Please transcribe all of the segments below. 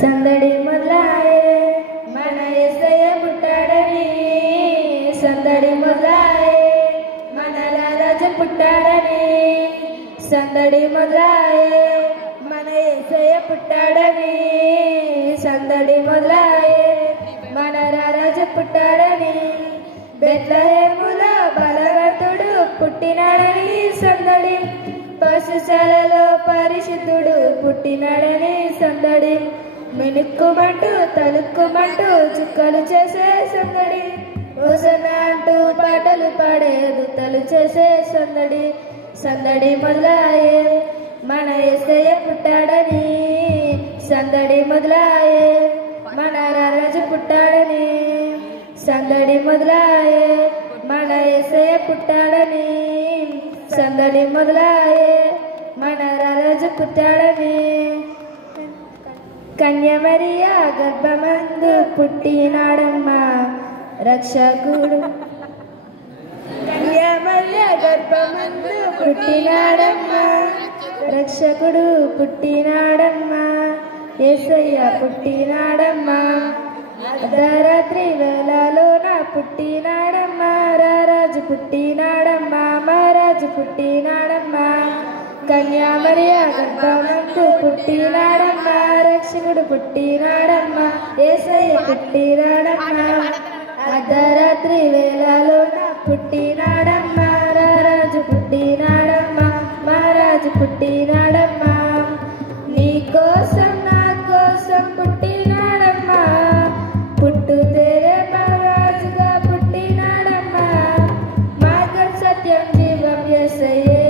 సందడి మొదలాయే మన యేసయ్య పుట్టాడని, సందడి మొదలాయే మనల రాజు పుట్టాడని, సందడి మొదలాయే మన యేసయ్య పుట్టాడని, సందడి మొదలాయే మన రాజు పుట్టాడని, బెత్లెహేములో బలవంతుడు పుట్టినాడని సందడి, పశుశాలలో పరిశుద్ధుడు పుట్టినాడని సందడి, మినుక్కుమంటూ తలుక్కుమంటూ చుక్కలు చేసే సందడి, హోసన్నా అంటూ పాటలు పాడే దూతలు చేసే సందడి, సందడి మొదలాయే మన యేసయ్య పుట్టాడని, సందడి మొదలాయే మన రాజు పుట్టాడని, సందడి మొదలాయే మన యేసయ్య పుట్టాడని, సందడి మొదలాయే మన రాజు పుట్టాడని, కన్యమరియా గర్భమందు పుట్టినాడమ్మా రక్షకుడు, కన్యమరియా గర్భమందు పుట్టినాడమ్మా రక్షకుడు పుట్టినాడమ్మా, యేసయ్య పుట్టినాడమ్మా, అర్ధరాత్రి వేళలోన పుట్టినాడమ్మా రాజు పుట్టినాడమ్మా, మహారాజు పుట్టినాడమ్మా, కన్యామరియా గర్భమందు పుట్టినాడమ్మా రక్షకుడు పుట్టినాడమ్మా, యేసయ్య పుట్టినాడమ్మా, అర్ధరాత్రి వేళలోన పుట్టినాడమ్మా రాజు పుట్టినాడమ్మా, మహారాజు పుట్టినాడమ్మా, నీ కోసం నా కోసం పుట్టినాడమ్మా, పుట్టు తెరే మహారాజుగా పుట్టినాడమ్మా, మార్గం సత్యం జీవం యేసయ్యే,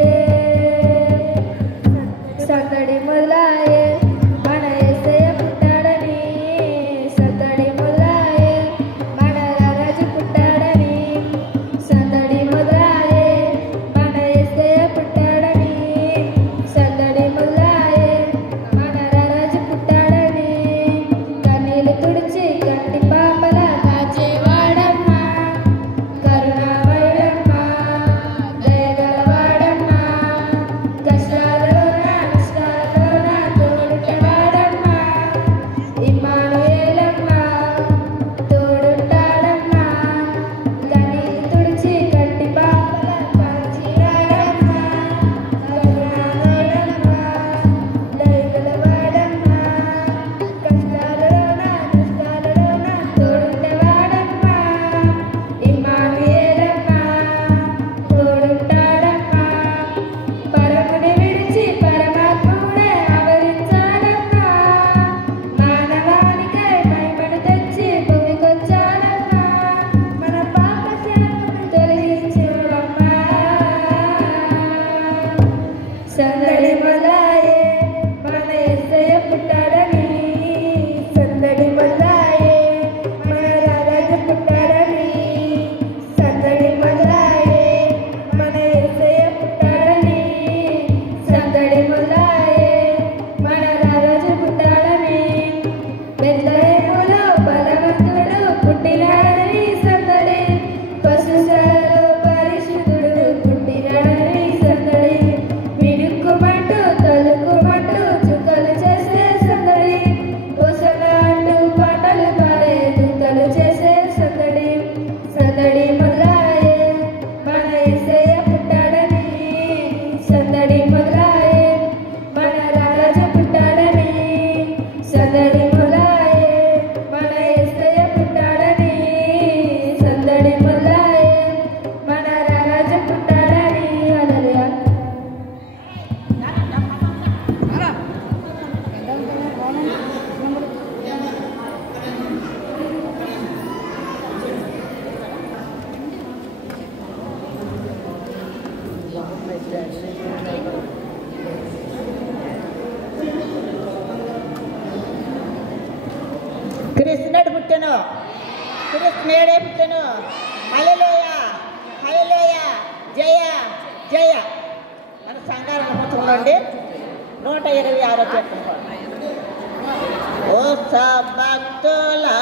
సందడి మొదలాయే మన యేసయ్య పుట్టాడని, సందడి మొదలాయే మన రాజు పుట్టాడని, సందడి మొదలాయే మన యేసయ్య పుట్టాడని, సందడి మొదలాయే మన రాజు పుట్టాడని, కన్నీళ్లు తుడిచి గట్టి పాపల కాచేవాడమ్మా, కరుణామయుడమ్మా దయగలవాడమ్మా, కష్టాలలోన నష్టాలలోన తోడుంటాడమ్మా, ఇమ్మానుయేలమ్మా తోడుంటాడమ్మా, కన్నీళ్లు తుడిచి గట్టి పాపల కాచినాడమ్మా, కరుణామయుడమ్మా దయగలవాడమ్మా, కష్టాలలోన నష్టాలలోన తోడుండేవాడమ్మా, ఇమ్మానుయేలమ్మా తోడుంటాడమ్మా, పరముని విడిచి పరమాత్ముడే ఆవరించాడమ్మా, మానవానికై మహిమను తెచ్చి భూమికొచ్చాడమ్మా, మన పాప శాపమును తొలగించునమ్మా, సందడి మొదలాయే మన యేసయ్య పుట్టాడని, సందడి మొదలాయే మన రాజు పుట్టాడని, సందడి మొదలాయే మన యేసయ్య పుట్టాడని, సందడి మొదలాయే మన రాజు పుట్టాడని, బెత్లెహేములో బలవంతుడు పుట్టినాడని సందడి, పశుశాలలో పరిశుద్ధుడు పుట్టినాడని సందడి, మినుక్కుమంటూ తలుక్కుమంటూ చుక్కలు చేసే సందడి, హోసన్నా అంటూ పాటలు పాడే దూతలు చేసే సందడి, సందడి మొదలాయే మన యేసయ్య పుట్టాడని, సందడి మొదలాయే మన రాజు పుట్టాడని, సందడి మొదలాయే మన యేసయ్య పుట్టాడని, సందడి మొదలాయే మన రాజు పుట్టాడని. హల్లెలూయా. కృష్ణుడు పుట్టెను, కృష్ణుడే పుట్టెను, హల్లెలూయా హల్లెలూయా జయ జయ. మన సంఘాలను చూడండి 126 చెప్పండి. ఓ భక్తులారా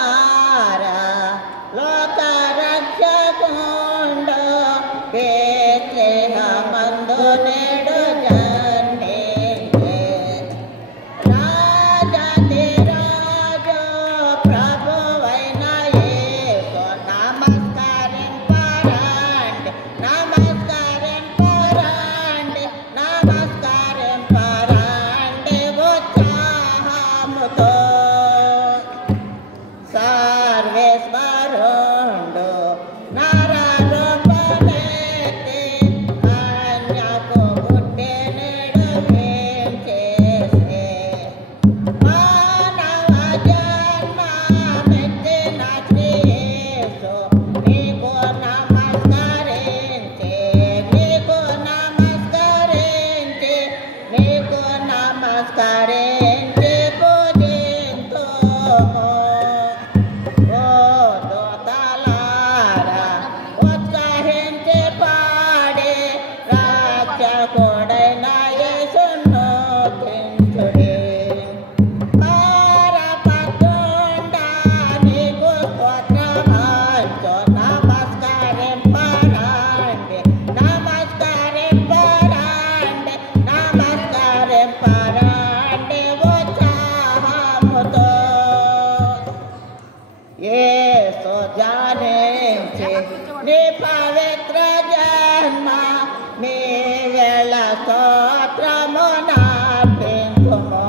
యేసు ధ్యానించి నీ పవిత్ర జన్మ నీ వేళ స్తోత్రము నార్పించుము.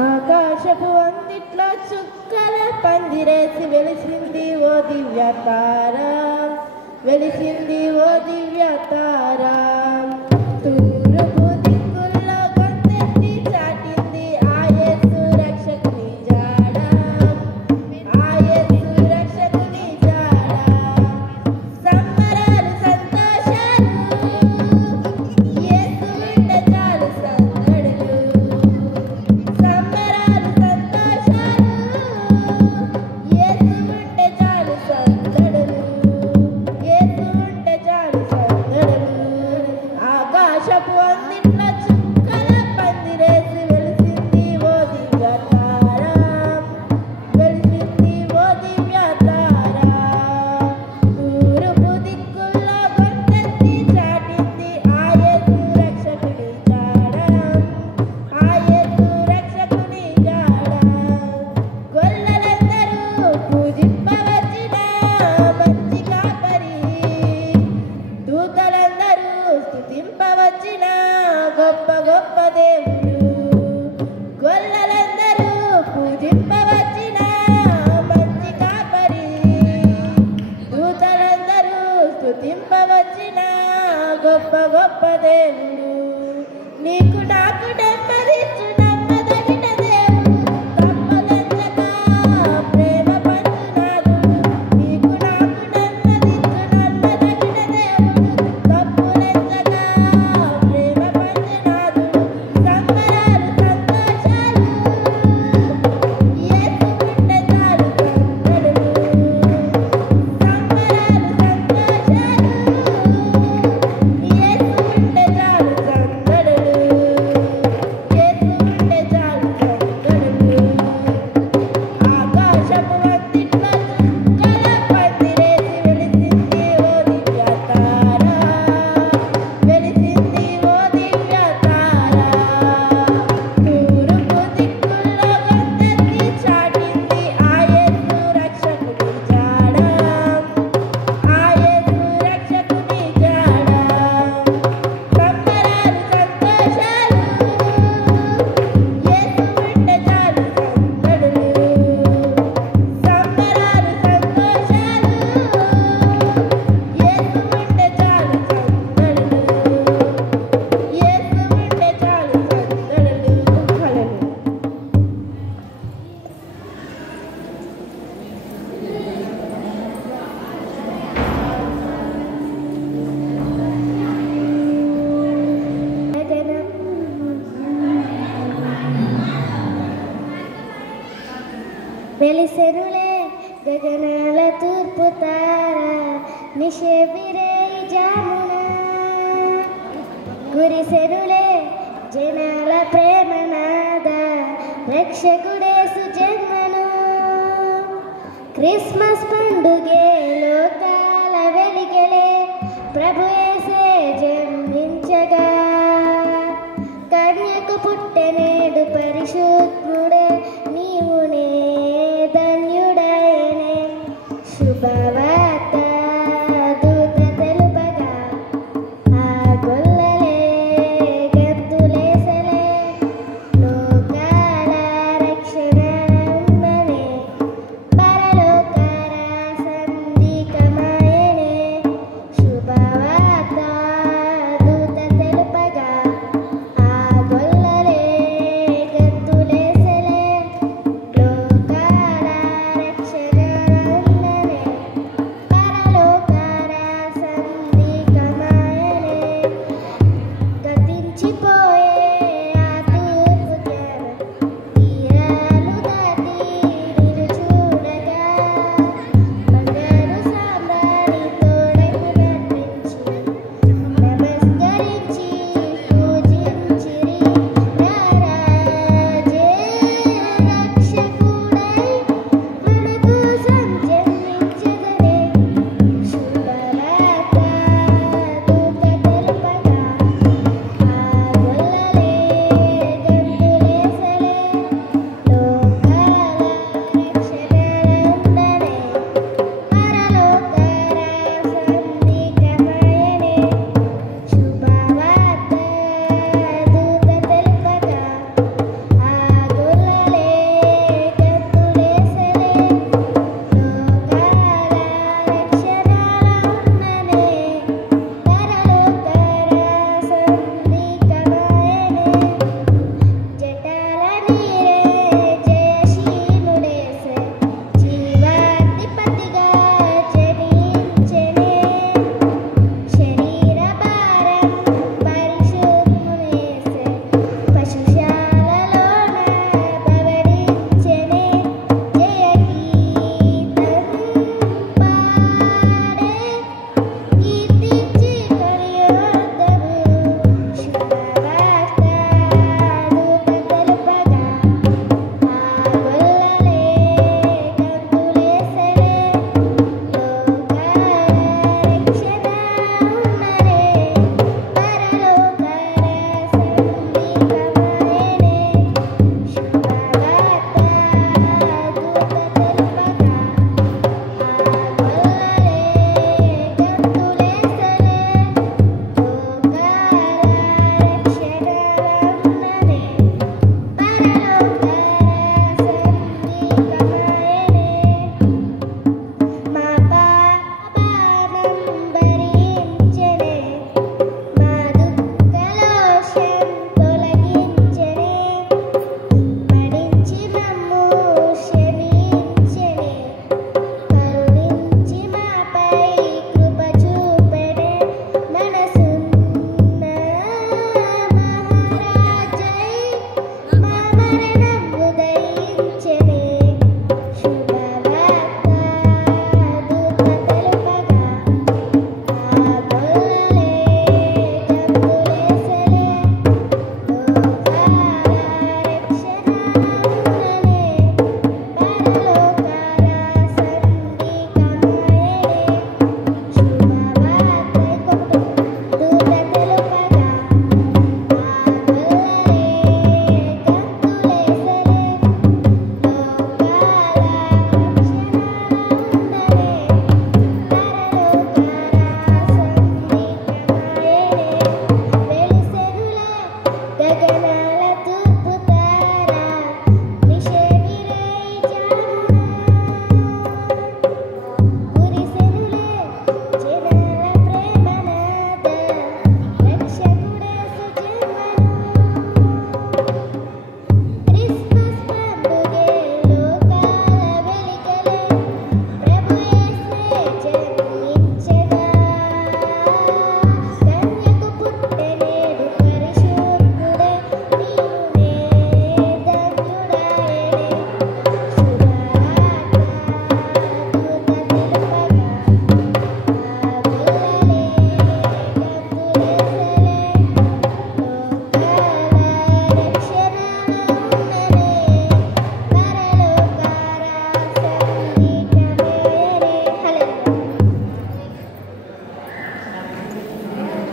ఆకాశపు అందిట్లో చుక్కల పందిరేసి వెలిసింది ఓ దివ్య తారా, వెలిసింది ఓ దివ్య తారా. తూర్పు దిక్కుల్లో గొంతెత్తి చాటింది ఆ యేసు రక్షకుని జాడ, ఆ యేసు రక్షకుని జాడ. సంబరాలు సంతోషాలు యేసు ఉంటే చాలు సందడులు, సంబరాలు సంతోషాలు యేసు ఉంటే చాలు సందడులు, యేసు ఉంటే చాలు సందడులు. ఆకాశపు అందిట్లో చుక్కల పందిరేసి వెలిసింది ఓ దివ్య తారా, వెలిసింది ఓ దివ్య తారా. తూర్పు దిక్కుల్లో గొంతెత్తి చాటింది ఆ యేసు రక్షకుని జాడ, ఆ యేసు రక్షకుని జాడ. గొల్లలందరూ పూజింపవచ్చిన మంచి కాపరి, దూతలందరూ స్తుతింపవచ్చిన గొప్ప గొప్ప దేవుడు. గొల్లలందరూ పూజింపవచ్చిన మంచి కాపరి, దూతలందరూ స్తుతింపవచ్చిన గొప్ప గొప్ప దేవుడు. నీకు నాకు నెమ్మదిచ్చు నమ్మదగిన దేవుడు, తప్పదెంచక ప్రేమ పంచునాడు. నీకు నాకు నెమ్మదిచ్చు నమ్మదగిన దేవుడు, తప్పులెంచక ప్రేమ పంచునాడు. సంబరాలు సంతోషాలు యేసు ఉంటే చాలు సందడులు, సంబరాలు సంతోషాలు యేసు ఉంటే చాలు సందడులు, యేసు ఉంటే చాలు సందడులు. ఆకాశపు అందిట్లో చుక్కల పందిరేసి వెలిసింది ఓ దివ్య తారా, వెలిసింది ఓ దివ్య తారా. తూర్పు దిక్కుల్లో గొంతెత్తి చాటింది ఆ యేసు రక్షకుని జాడ, ఆ యేసు రక్షకుని జాడ. సంబరాలు సంతోషాలు యేసు ఉంటే చాలు సందడులు, సంబరాలు సంతోషాలు యేసు ఉంటే చాలు సందడులు, యేసు ఉంటే చాలు సందడులు. హల్లెలూయా. వెలిసెనులే గగనాల తూర్పు తార, నిషేవిరే జామున గురిసెనులే జనాల ప్రేమనాద, రక్షకుడేసు జన్మను. క్రిస్మస్ పండుగే లోకాల వెలిగలే, ప్రభు యేసే జన్మించగా. కన్యకు పుట్టెనేడు పరిశుద్ధుడే, నీవునే ధన్యుడైనే. శుభవార్త దూత తెలుపగా, ఆ గొల్లలే గంతులేసలే. లోకాల రక్షణ ఉన్ననే, పరలోక రాసన్న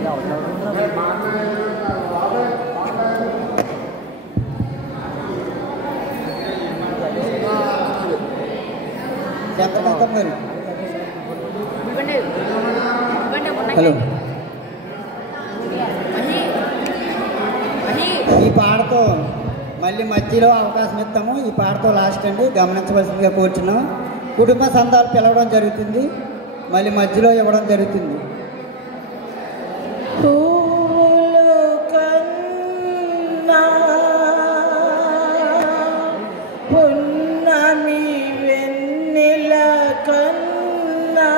హలో, ఈ పాటతో మళ్ళీ మధ్యలో అవకాశం ఇస్తాము. ఈ పాటతో లాస్ట్ అండి, గమనించవలసిందిగా కూర్చున్నాం. కుటుంబ సంఘాలు పిలవడం జరుగుతుంది, మళ్ళీ మధ్యలో ఇవ్వడం జరుగుతుంది. పున్నమి వెన్నెల కన్నా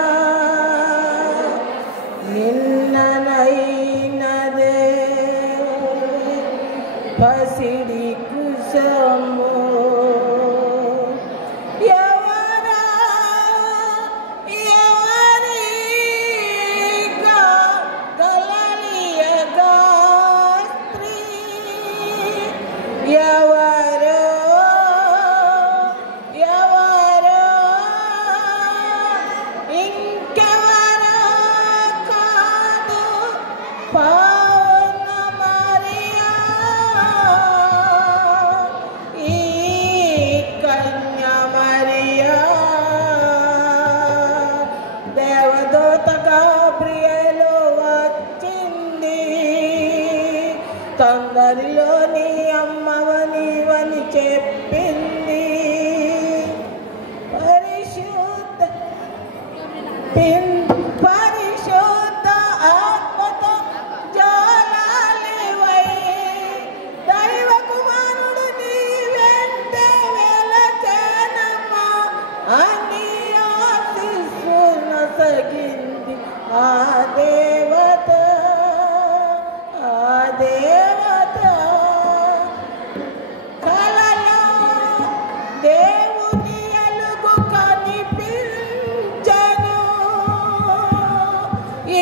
నిన్ననైనదే పసిడి కుశము తొందరలో నీ అమ్మవనివని చెప్పింది. పరిశుద్ధ ఆత్మతో జ్వాలాలివై దైవ కుమారుడు నీ వెంట వెలచెనమ్మా అని ఆశీస్సునొసగింది ఆ దేవత. కలలో దేవుని ఎలుగు కనిపించెను,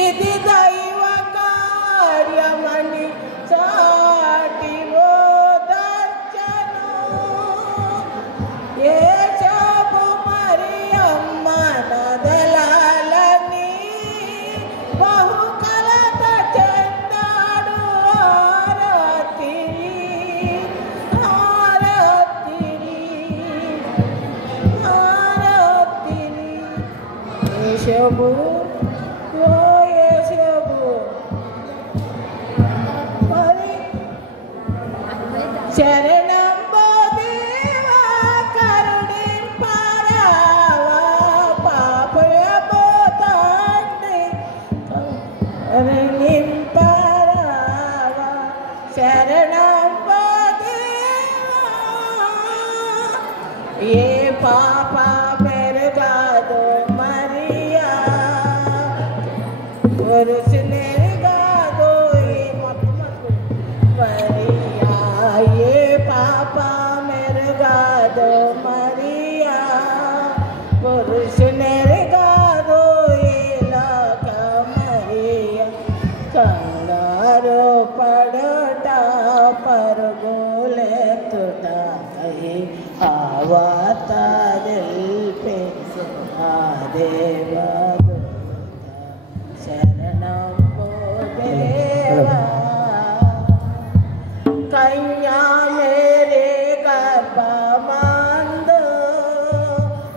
ఇది దైవ కార్యమని చాటి ఓదార్చెను. యేసపు మరియమ్మ నదలాలని బహు కలత చెందాడు. యేసపు ఓ యేసపు మరి శరణంబో దేవా కరుణింపరావా పాపయమో తండ్రి కరుణింపరావా శరణంబో దేవా. ఏ పాప పెరగాదో మరియా పురుషునిగాదో మరియా. ఏ పాప మెరుగాదో మరియా పురుషునిగాదో ఇలాక మరియా. కంగారు పడట పరుగులెత్తుట ఆవాత తెలిపేసి ఆ దేవదూత శరణంబో దేవా. కన్యా మేరే గర్భమందు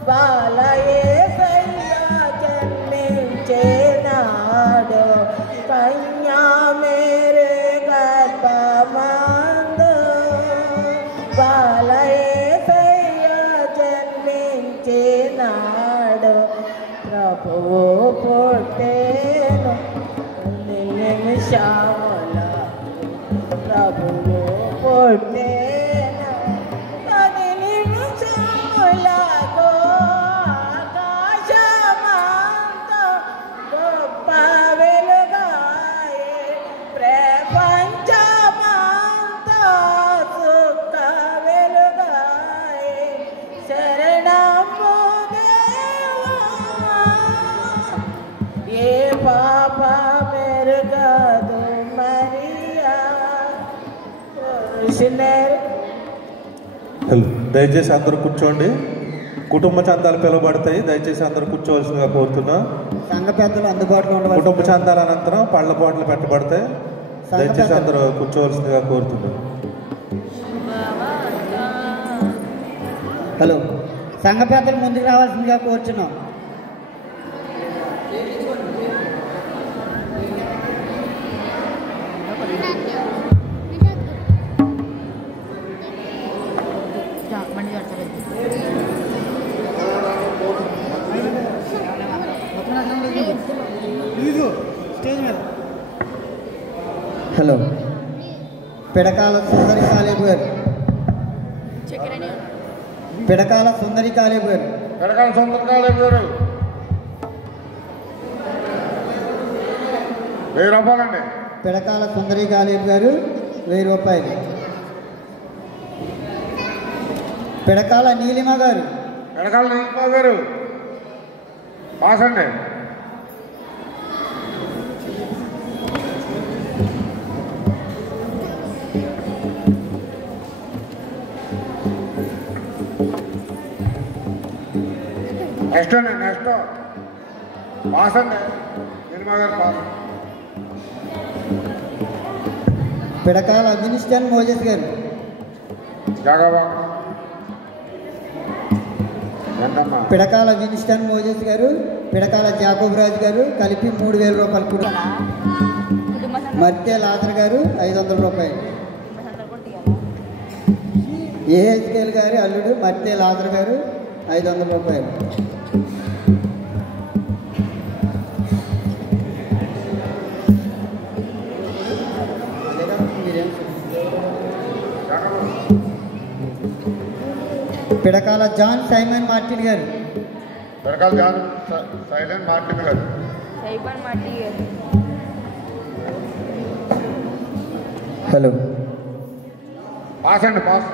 బాలయేసయ్యా జన్మించెనాడు. కన్యా మేరే గర్భమందు బాలయేసయ్యా జన్మించెనాడు. ప్రభువు పుట్టెను నిమిషముల, ప్రభువు పుట్టెను పది నిమిషములకు. ఆకాశమంతా గొప్ప వెలుగాయే, ప్రపంచమంతా సుఖ వెలుగాయే. శరణంబో దేవా. ఏ పాప మెరుగదు మరియా పురుషుని. దయచేసి అందరూ కూర్చోండి. కుటుంబ చందాలు పిలువబడతాయి. దయచేసి అందరూ కూర్చోవలసిందిగా కోరుతున్నా. సంఘ పెద్దలు అందుబాటులో ఉండవచ్చు. కుటుంబ చందాల అనంతరం పళ్ళ బాటలు పెట్టబడతాయి. దయచేసి అందరూ కూర్చోవలసిందిగా కోరుతున్నా. హలో, సంఘ పెద్దలు ముందుకు రావాల్సిందిగా కోరుచున్నాం. హలో, పిడకాల సుందరి కాలేబు గారు. పిడకాల సుందరి కాలేబు గారు. పిడకాల సుందరి కాలేబు గారు 1000 రూపాయలండి. పిడకాల సుందరి కాలేబు గారు 1000 రూపాయలు. పిడకాల నీలిమ గారు. పిడకాల నీలిమ గారు పాస్ అండి. నెక్స్ట్ అండి, నెక్స్ట్ పాస్ అండి. నీలిమ గారు పాస్. పిడకాల వినిస్టన్ మోజెస్ గారు. జాగవా ఎంతమ్మా? పిడకాల వినిస్టన్ మోజెస్ గారు, పిడకాల జాకోబ్ రాజు గారు కలిపి 3000 రూపాయలు కూడా. మర్తే లాజర్ గారు 500 రూపాయలు. ఏహెచ్కేల్ గారి అల్లుడు మర్తే లాజర్ గారు 500 రూపాయలు. పిడకాల జాన్ సైమన్ మార్టిన్ గారు. పిడకాల జాన్ సైమన్ మార్టిన్ గారు. హలో, పాస్ అండి, పాస్.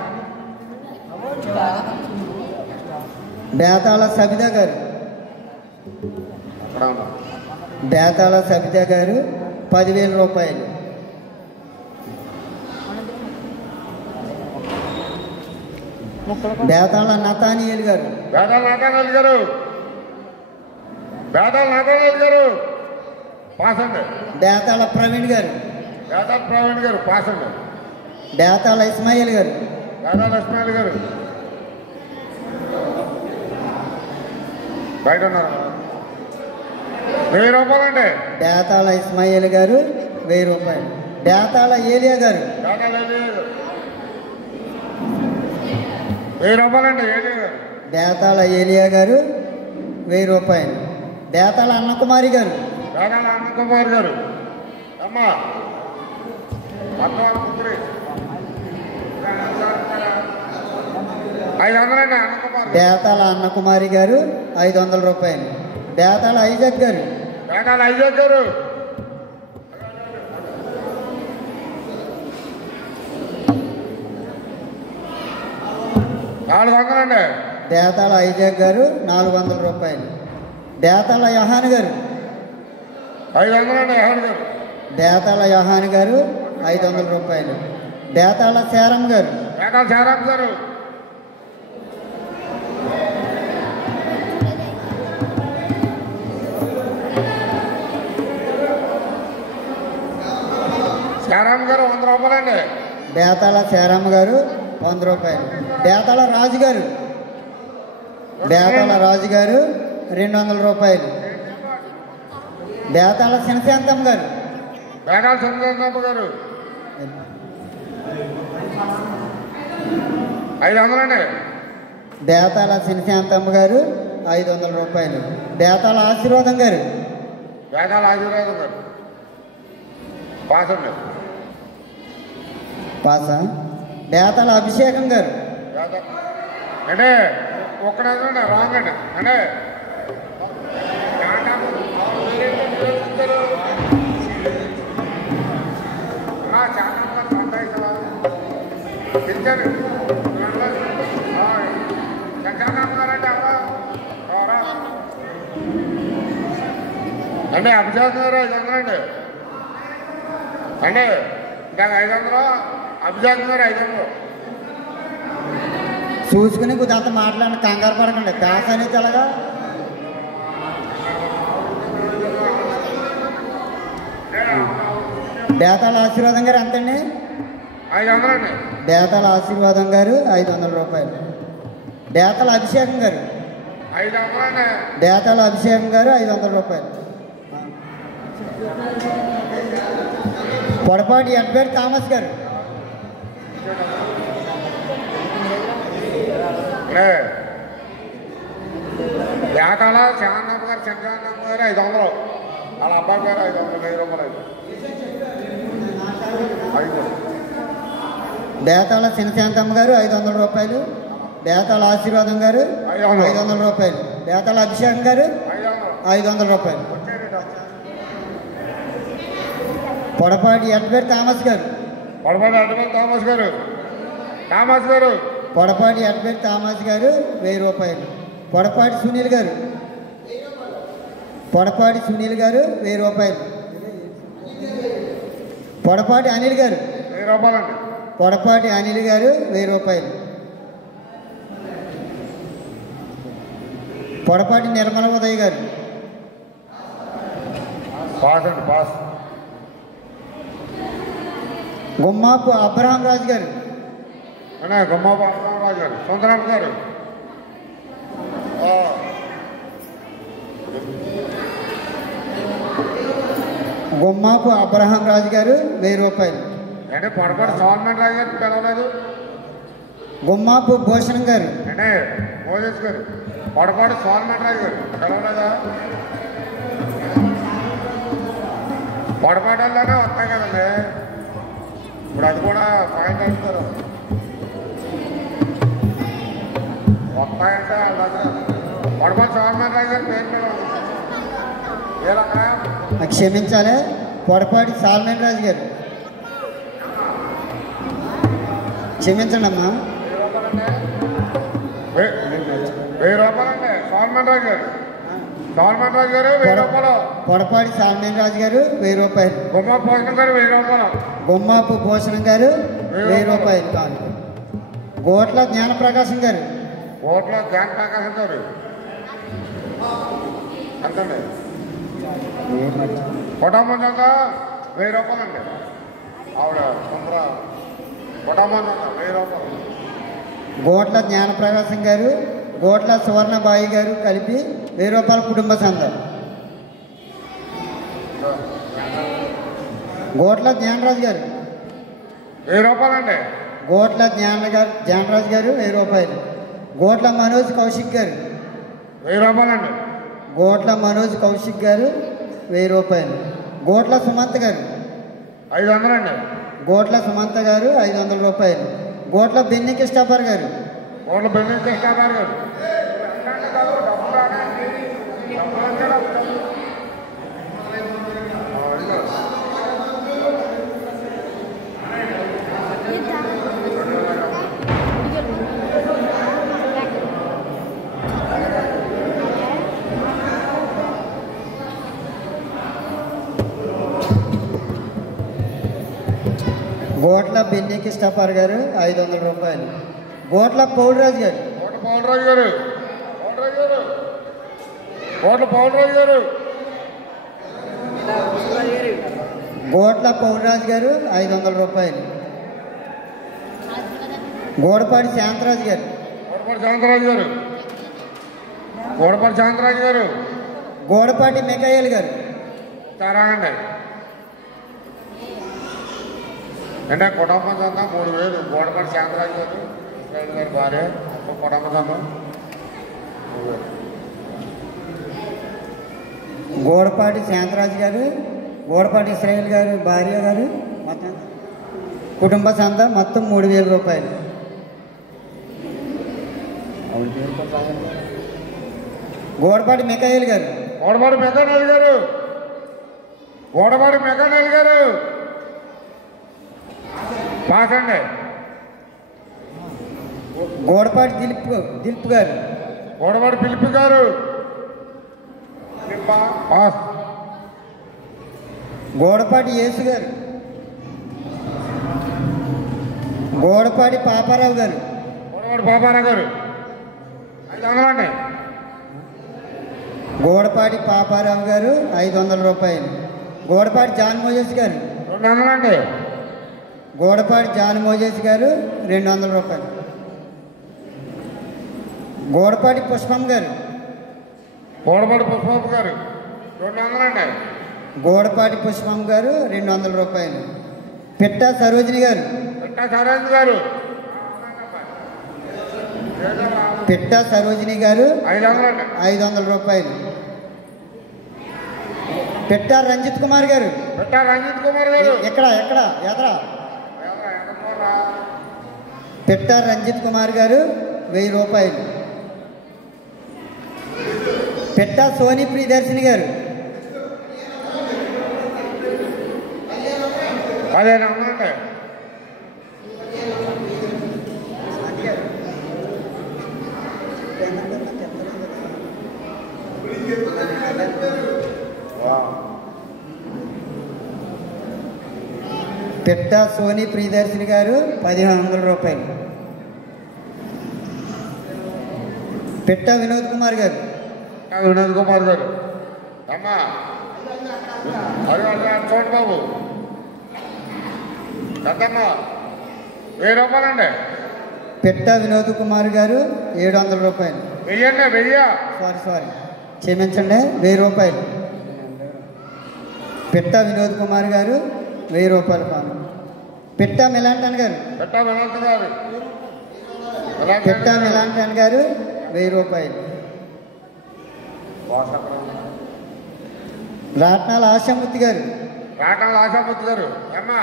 బేతాళ సబిత గారు. అక్కడ ఉన్నా. బేతాళ సబిత గారు 10,000 రూపాయలు. బేతాళ నతానియల్ గారు. బేతాళ నాథానియల్ గారు. బేతాళ నాథానియల్ గారు పాస్ అండి. బేతాళ ప్రవీణ్ గారు. బేతాళ ప్రవీణ్ గారు పాస్ అండి. బేతాళ ఇస్మాయిల్ గారు. బేతాళ ఇస్మాయిల్ గారు బయట ఉన్నారు. 1000 రూపాయలండి. బేతాళ ఇస్మాయిల్ గారు 1000 రూపాయలు. బేతాళ ఏలియా గారు. బేతాళ ఏలియా గారు 1000 రూపాయలండి. ఏలియా గారు. బేతాళ ఏలియా గారు 1000 రూపాయలు. బేతాళ అన్నకుమారి గారు. బేతాళ అన్నకుమారి గారు అమ్మా అన్నవారి పుత్రి 500 అండి. అన్నకుమారి. బేతాళ అన్నకుమారి గారు 500 రూపాయలు. బేతాళ ఐజక్ గారు. బేతాళ ఐజక్ గారు 400 అండి. బేతాళ ఐజక్ గారు 400 రూపాయలు. బేతాళ యహాన్ గారు. 500 అండి. యహాన్ గారు. బేతాళ యహాన్ గారు 500 రూపాయలు. బేతాళ శారం గారు. బేతాళ శారం గారు శారం గారు 100 రూపాయలండి. బేతాళ శారం గారు 100 రూపాయలు. బేతాళ రాజు గారు. బేతాళ రాజు గారు 200 రూపాయలు. బేతాళ శనశాంతం గారు. బేతాళ శనశాంతం గారు 500 అండి. బేతాళ శనశాంతమ్మ గారు 500 రూపాయలు. బేతాళ ఆశీర్వాదం గారు. బేతాళ ఆశీర్వాదం గారు పాస్ అండి. పాసా. బేతాళ అభిషేకం గారు. అంటే ఒక్కడే రాంగ్ అండి. అంటే అంటే అభిషేకం గారు 500 అండి. అంటే ఇంకా 500. అభిషేకం గారు 500. చూసుకుని కొద్దిగా మాట్లాడండి, కంగారు పడకండి. కాసు అనేది ఎలాగా బేతాల ఆశీర్వాదం గారు ఎంతండి? 500 అండి. బేతాల ఆశీర్వాదం గారు 500 రూపాయలు. బేతాల అభిషేకం గారు 500 అండి. బేతాల అభిషేకం గారు 500 రూపాయలు. పొడపాటి ఎడ్వర్డ్ థామస్ గారు బేతాల శాంతమ్మ గారు శంకరమ్మ గారు 500. వాళ్ళ అబ్బాయి గారు 500, 1000 రూపాయలు. బేతాల శనశాంతమ్మ గారు 500 రూపాయలు. బేతాల ఆశీర్వాదం గారు 500 రూపాయలు. బేతాల అభిషేకం గారు 500 రూపాయలు. పొడపాటి ఎడ్వర్డ్ థామస్ గారు పొడపాటి ఎడ్వర్డ్ థామస్ గారు పొడపాటి ఎడ్వర్డ్ థామస్ గారు 1000 రూపాయలు. పొడపాటి సునీల్ గారు 1000 రూపాయలు. పొడపాటి అనిల్ గారు 1000 రూపాయలండి. పొడపాటి అనిల్ గారు 1000 రూపాయలు. పొడపాటి నిర్మల ఉదయ్ గారు పాస్ అండి, పాస్. గుమ్మాపు అబ్రహాం రాజు గారు గుమ్మాపు రాజు గారు, సుందరం గారు గుమ్మాపు అబ్రహాం రాజు గారు 1000 రూపాయలు. అంటే పొడపాటి సోల్మన్ రాజు గారు పిలవలేదు. గుమ్మాపు భూషణం గారు అంటే మోజెస్ గారు పొడపాటి సోల్మన్ రాజు గారు పిలవలేదా? పొడపాటల్లోనే వస్తాయి కదండి. ఇప్పుడు అది కూడా పాయింట్ అంటారు. వస్తాయంటే వాళ్ళ దగ్గర పొడపాటి సోల్మన్ రాజు గారు పేరు మీద క్షమించాలి. పొడపాటి సాల్మన్ రాజు గారు క్షమించండి అమ్మా. 1000 రూపాయలండి. సోల్మన్ రాజు గారు 1000 రూపాయలు. పొడపాటి సాల్మన్ రాజు గారు 1000 రూపాయలు. గుమ్మాపు భూషణం గారు 1000 రూపాయలు. గుమ్మాపు భూషణం గారు 1000 రూపాయలు. గోట్ల జ్ఞానప్రకాశం గారు కోట్ల జ్ఞాన ప్రకాశం గారు అంతండి. కుటుంబం అంతా 1000 రూపాయలండి. ఆవిడ సుందర కుటుంబం అంతా 1000 రూపాయలు. గోట్ల జ్ఞానప్రకాశం గారు గోట్ల సువర్ణబాయి గారు కలిపి 1000 రూపాయల కుటుంబ సంఘం. గోట్ల జ్ఞానరాజు గారు 1000 రూపాయలండి. గోట్ల జ్ఞానరాజు గారు 1000 రూపాయలు. గోట్ల మనోజ్ కౌశిక్ గారు 1000 రూపాయలండి. గోట్ల మనోజ్ కౌశిక్ గారు 1000 రూపాయలు. గోట్ల సుమంత్ గారు 500 అండి. గోట్ల సుమంత గారు 500 రూపాయలు. గోట్ల బెన్ని కృష్ణాపర్ గారు కోట్ల బెల్లి కృష్ణాబాబు గారు గోట్ల బెన్ని కృష్ణాపర్ గారు 500 రూపాయలు. గోట్ల పౌడరాజు గారు కోట్ల పౌడరాజు గారు కోట్ల పౌడరాజు గారు గోట్ల పౌడరాజు గారు 500 రూపాయలు. గోడపాటి శాంతరాజు గారు గోడపాటి శాంతరాజు గారు గోడపాటి శాంతరాజు గారు గోడపాటి మికాయల్ గారు చారాగండి. అంటే కుటుంబం సంతా 3000. గోడపాటి శాంతరాజు గారు ఇస్రాయిల్ గారి భార్య కుటుంబ సంతం గోడపాటి శాంతరాజు గారు గోడపాటి ఇస్రాయిల్ గారు భార్య గారు మొత్తం కుటుంబ సంత మొత్తం 3000 రూపాయలు. గోడపాటి మికాయల్ గారు గోడపాటి మెకానల్ గారు పాస్ అండి. గోడపాటి దిలీప్ గారు గోడపాటి పిలిపి గారు పాస్. గోడపాటి యేసు గారు గోడపాటి పాపారావు గారు గోడపాటి పాపారావు గారు 500 అండి. గోడపాటి పాపారావు గారు 500 రూపాయలు. గోడపాటి జాన్ మోజెస్ గారు 200 అండి. గోడపాటి జాన్ మోజెస్ గారు 200 రూపాయలు. గోడపాటి పుష్పం గారు గోడపాటి పుష్పబాబు గారు 200 అండి. గోడపాటి పుష్పం గారు 200 రూపాయలు. పిట్టా సరోజిని గారు పిట్టా సరోజిని గారు పిట్టా సరోజిని గారు 500 అండి. 500 రూపాయలు. పిట్టా రంజిత్ కుమార్ గారు పిట్టా రంజిత్ కుమార్ గారు ఎక్కడ ఎదరా పిట్టా రంజిత్ కుమార్ గారు 1000 రూపాయలు. పిట్టా సోని ప్రియదర్శిని గారు 1500 అండి. పిట్టా సోని ప్రియదర్శిని గారు 1500 రూపాయలు. పిట్టా వినోద్ కుమార్ గారు వినోద్ కుమార్ గారు అమ్మా చూడండి బాబు ఎంతమ్మా 1000 రూపాయలండి. పిట్టా వినోద్ కుమార్ గారు 700 రూపాయలు. 1000 అండి. 1000 సారీ క్షమించండి 1000 రూపాయలు. పిట్టా వినోద్ కుమార్ గారు 1000 రూపాయలు పాము. పిట్టా మిలాంటన్ గారు పిట్టా వినోద్ గారు పిట్టా మిలాంటన్ గారు 1000 రూపాయలు. రాట్నాల ఆశామూర్తి గారు రాటంల ఆశాపతి గారు అమ్మా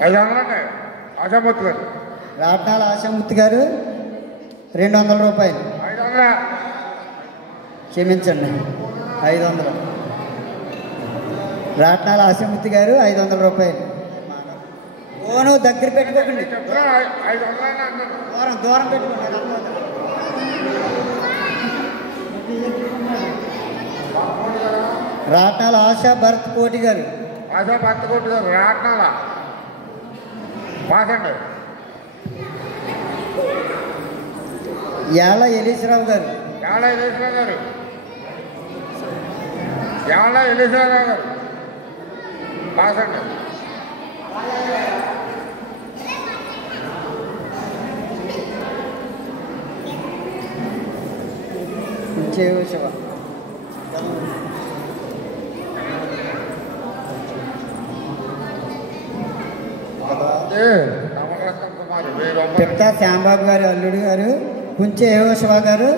500 అండి. ఆశాపతి గారు రాట్నాల ఆశామూర్తి గారు 200 రూపాయలు. 500. క్షమించండి 500. రాట్నాల ఆశామూర్తి గారు 500 రూపాయలు. ఫోను దగ్గర పెట్టుకోకండి, చెప్తున్నా 500 అని అన్నాను. దూరం పెట్టుకోండి. రాట్నాల ఆశా భరత్ కోటి గారు ఆశా భర్త కొట్టు గారు రాట్నాల పాసండి. యాళ్ళ ఎలీశ్వరరావు గారు యాళ్ళ ఎలీశ్వరరావు గారు యాళ్ళ ఎలీశ్వరరావు గారు పాసండి. శివ నవరత్నం కుమార్ 1000 రూపాయలు. పిట్టా శ్యాంబాబు గారు అల్లుడు గారు కుంచె శివ గారు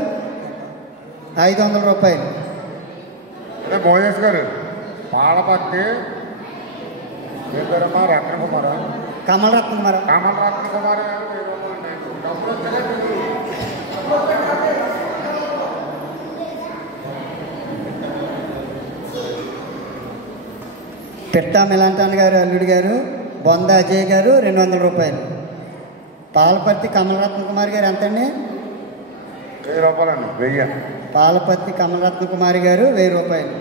500 రూపాయలు. అదే మోజేష్ గారు పాలపత్తి ఏ పేరమ్మా రత్న కుమార్ కమల్ రత్న కుమార్ కామన్ రత్న కుమార్ గారు 1000 రూపాయలు. డబ్బులు తెలియదు. పిట్టా మిలాంటన్ గారు అల్లుడు గారు బొంద అజయ్ గారు 200 రూపాయలు. పాలపర్తి కమలరత్న కుమార్ గారు ఎంతండి? 1000 రూపాయలండి. 1000. పాలపర్తి కమలరత్న కుమారి గారు 1000 రూపాయలు.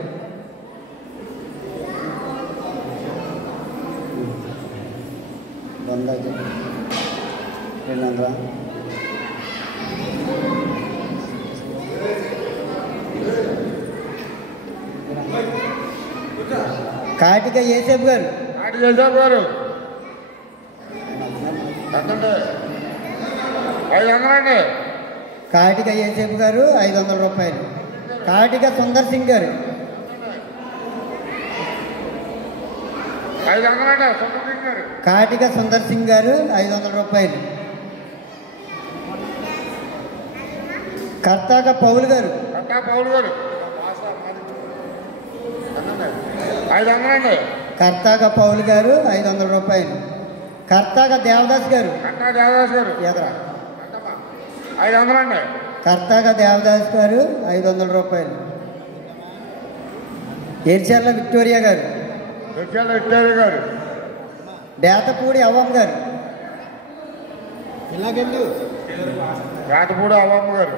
బొంద అజయ్ 200. కాటిక ఏసేపు గారు నాటి చేసాబు గారు ఎంతండి? 500 అండి. కాటిక ఏసేపు గారు 500 రూపాయలు. కాటిక సుందర్ సింగ్ గారు 500 అండి. సుందర్ గారు కాటిక సుందర్ సింగ్ గారు 500 రూపాయలు. కర్తాక పౌలు గారు కట్టా పౌలు గారు 500 అండి. కర్తాక పౌలు గారు 500 రూపాయలు. కర్తాక దేవదాస్ గారు కట్టా దేవదాస్ గారు ఎదరా 500 అండి. కర్తాక దేవదాస్ గారు 500 రూపాయలు. ఎర్చర్ల విక్టోరియా గారు విజయాల విక్టోరియా గారు బేతపూడి అవ్వం గారు రాతపూడి అవ్వమ్మ గారు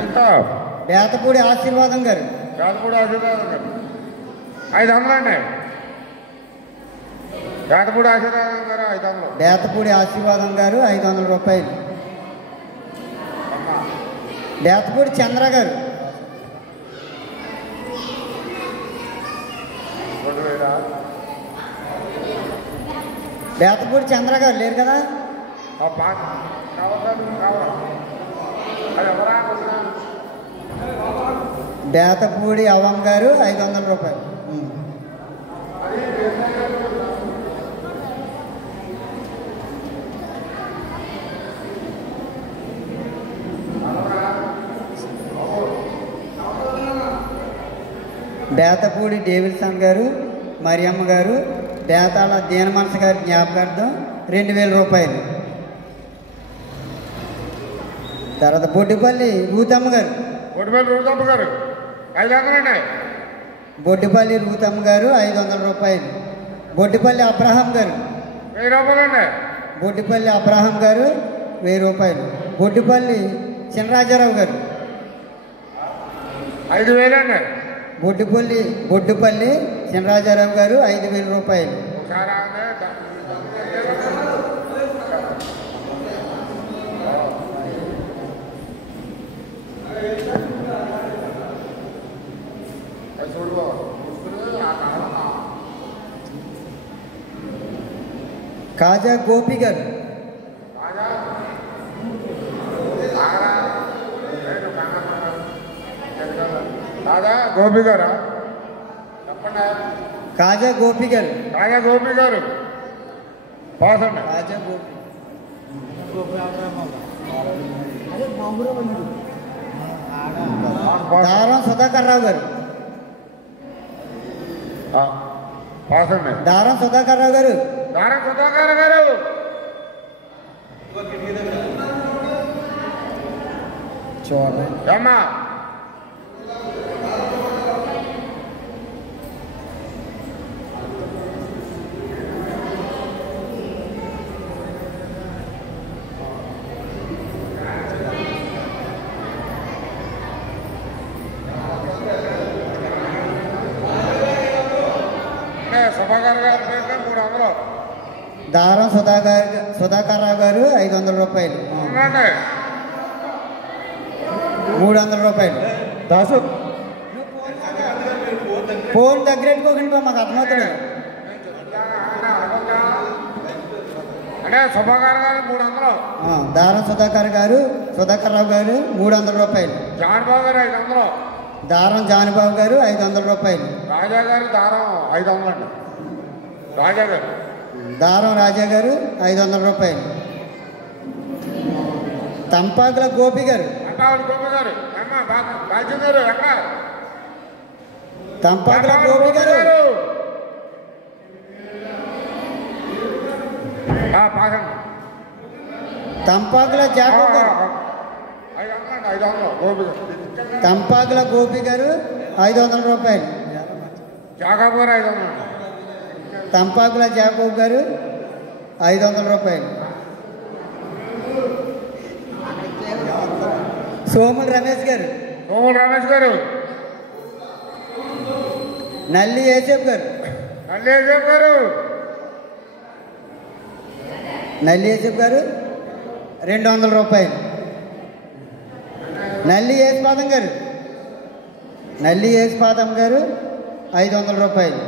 ఎంత బేతపూడి ఆశీర్వాదం గారు జాతపూడి ఆశీర్వాదం గారు 500 అండి. జాతపూడి ఆశీర్వాదం గారు 500. బేతపూడి ఆశీర్వాదం గారు 500 రూపాయలు. బేతపూడి చంద్ర గారు 2000. బేతపూడి చంద్ర గారు లేరు కదా. ఆ పాట కావాలి. అది ఎవరా? బేతపూడి అవ్వం గారు 500 రూపాయలు. బేతపూడి డేవిడ్సన్ గారు మరియమ్మ గారు బేతాళ దీనమనస గారి జ్ఞాపకార్థం 2000 రూపాయలు. తర్వాత బొడ్డిపల్లి రూతమ్మ గారు 500 అండి. బొడ్డిపల్లి రూతమ్మ గారు 500 రూపాయలు. బొడ్డిపల్లి అబ్రహాం గారు 1000 రూపాయలు అండి. బొడ్డిపల్లి అబ్రహాం గారు 1000 రూపాయలు. బొడ్డిపల్లి చినరాజారావు గారు 5000 అండి. బొడ్డుపల్లి చినరాజారావు గారు 5000 రూపాయలు. ఒకసారి కాజా గోపి గారు కాజా గోపి గారా? చెప్పండి. కాజా గోపి గారు పాస్ అండి. కాజా గోపి దారం సుధాకర్ రావు గారు పాస్ అండి. దారం సుధాకర్ రావు గారు దారం సుధాకర్ గారు చూడండి. అమ్మా సభాగారు గారు 300. దారం సుధాకర్ రావు గారు 500 రూపాయలు. 300 రూపాయలు. దాసు ఫోన్ దగ్గరెట్టుకోకండి మాకు అర్థమవుతుంది. అంటే సభాగారు గారు 300. దారం సుధాకర్ రావు గారు 300 రూపాయలు. జానబాబు గారు 500. దారం జానబాబు గారు 500 రూపాయలు. రాజా గారు దారం 500 అండి. రాజా గారు దారం రాజా గారు 500 రూపాయలు. తంపాకుల గోపి గారు గోపి గారు బాధ్య గారు ఎక్కడ? తంపాకుల గోపి గారు తంపాకుల జాకబ్ గారు 500 గోపి గారు. తంపాకుల గోపి గారు 500 రూపాయలు. జాకబ్ గారు 500. తంపాకుల జాకబ్ గారు 500 రూపాయలు. సోముల రమేష్ గారు నల్లి ఏసేపు గారు నల్లి ఏసేపు గారు 200 రూపాయలు. నల్లి ఏసుపాదం గారు 500 రూపాయలు.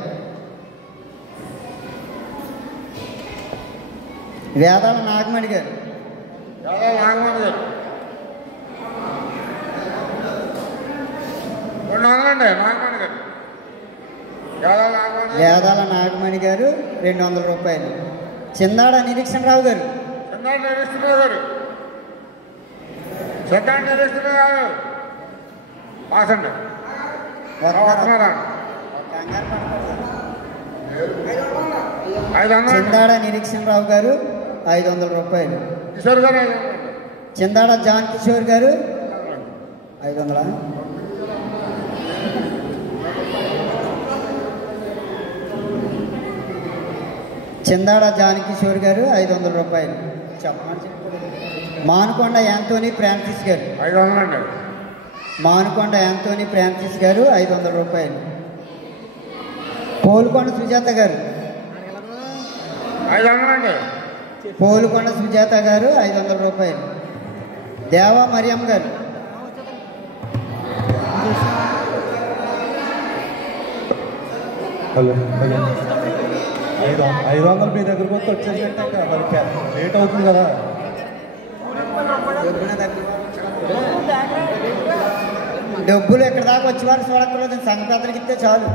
వేదాల నాగమణి గారు 200 అండి. నాగమణి గారు వేదాల నాగమణి గారు 200 రూపాయలు. చిందాడ నిరీక్షణరావు గారు పాసండి. చిందాడ నిరీక్షణరావు గారు 500 రూపాయలు. కిషోర్ గారు చిందాడ జాన్ కిషోర్ గారు 500. చిందాడ జాన్ కిషోర్ గారు 500 రూపాయలు. చెప్పమని మానుకొండ యాంతోనీ ఫ్రాన్సిస్ గారు 500 అండి. మానుకొండ యాంతోనీ ఫ్రాన్సిస్ గారు 500 రూపాయలు. పోలుకొండ సుజాత గారు 500 అండి. పోలుకొండ సుజాత గారు 500 రూపాయలు. దేవా మరియమ్మ గారు 500 మీ దగ్గరకు వస్తే వచ్చేసేట మరి లేట్ అవుతుంది కదా. డబ్బులు ఎక్కడ దాకా వచ్చేవారు చూడక్కర్లేదు, సంగతి ఇస్తే చాలు.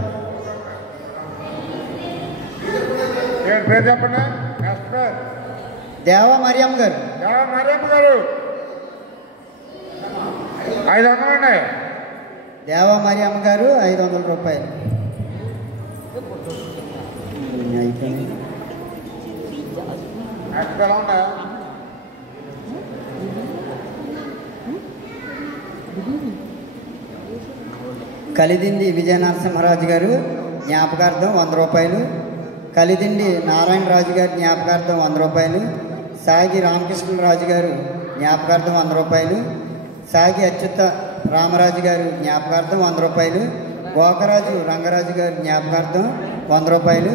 పేరు చెప్పండి. నెక్స్ట్ పేరు దేవా మరియమ్మ గారు మరియమ్మ గారు 500 అండి. దేవా మరియమ్మ గారు 500 రూపాయలు. అయిపోయింది. నెక్స్ట్ పేరు ఎలా ఉన్నాయి? కలిదిండి విజయ నరసింహరాజు గారు జ్ఞాపకార్థం 100 రూపాయలు. కలిదిండి నారాయణరాజు గారి జ్ఞాపకార్థం 100 రూపాయలు. సాగి రామకృష్ణరాజు గారు జ్ఞాపకార్థం 100 రూపాయలు. సాగి అచ్యుత రామరాజు గారు జ్ఞాపకార్థం 100 రూపాయలు. గోకరాజు రంగరాజు గారు జ్ఞాపకార్థం 100 రూపాయలు.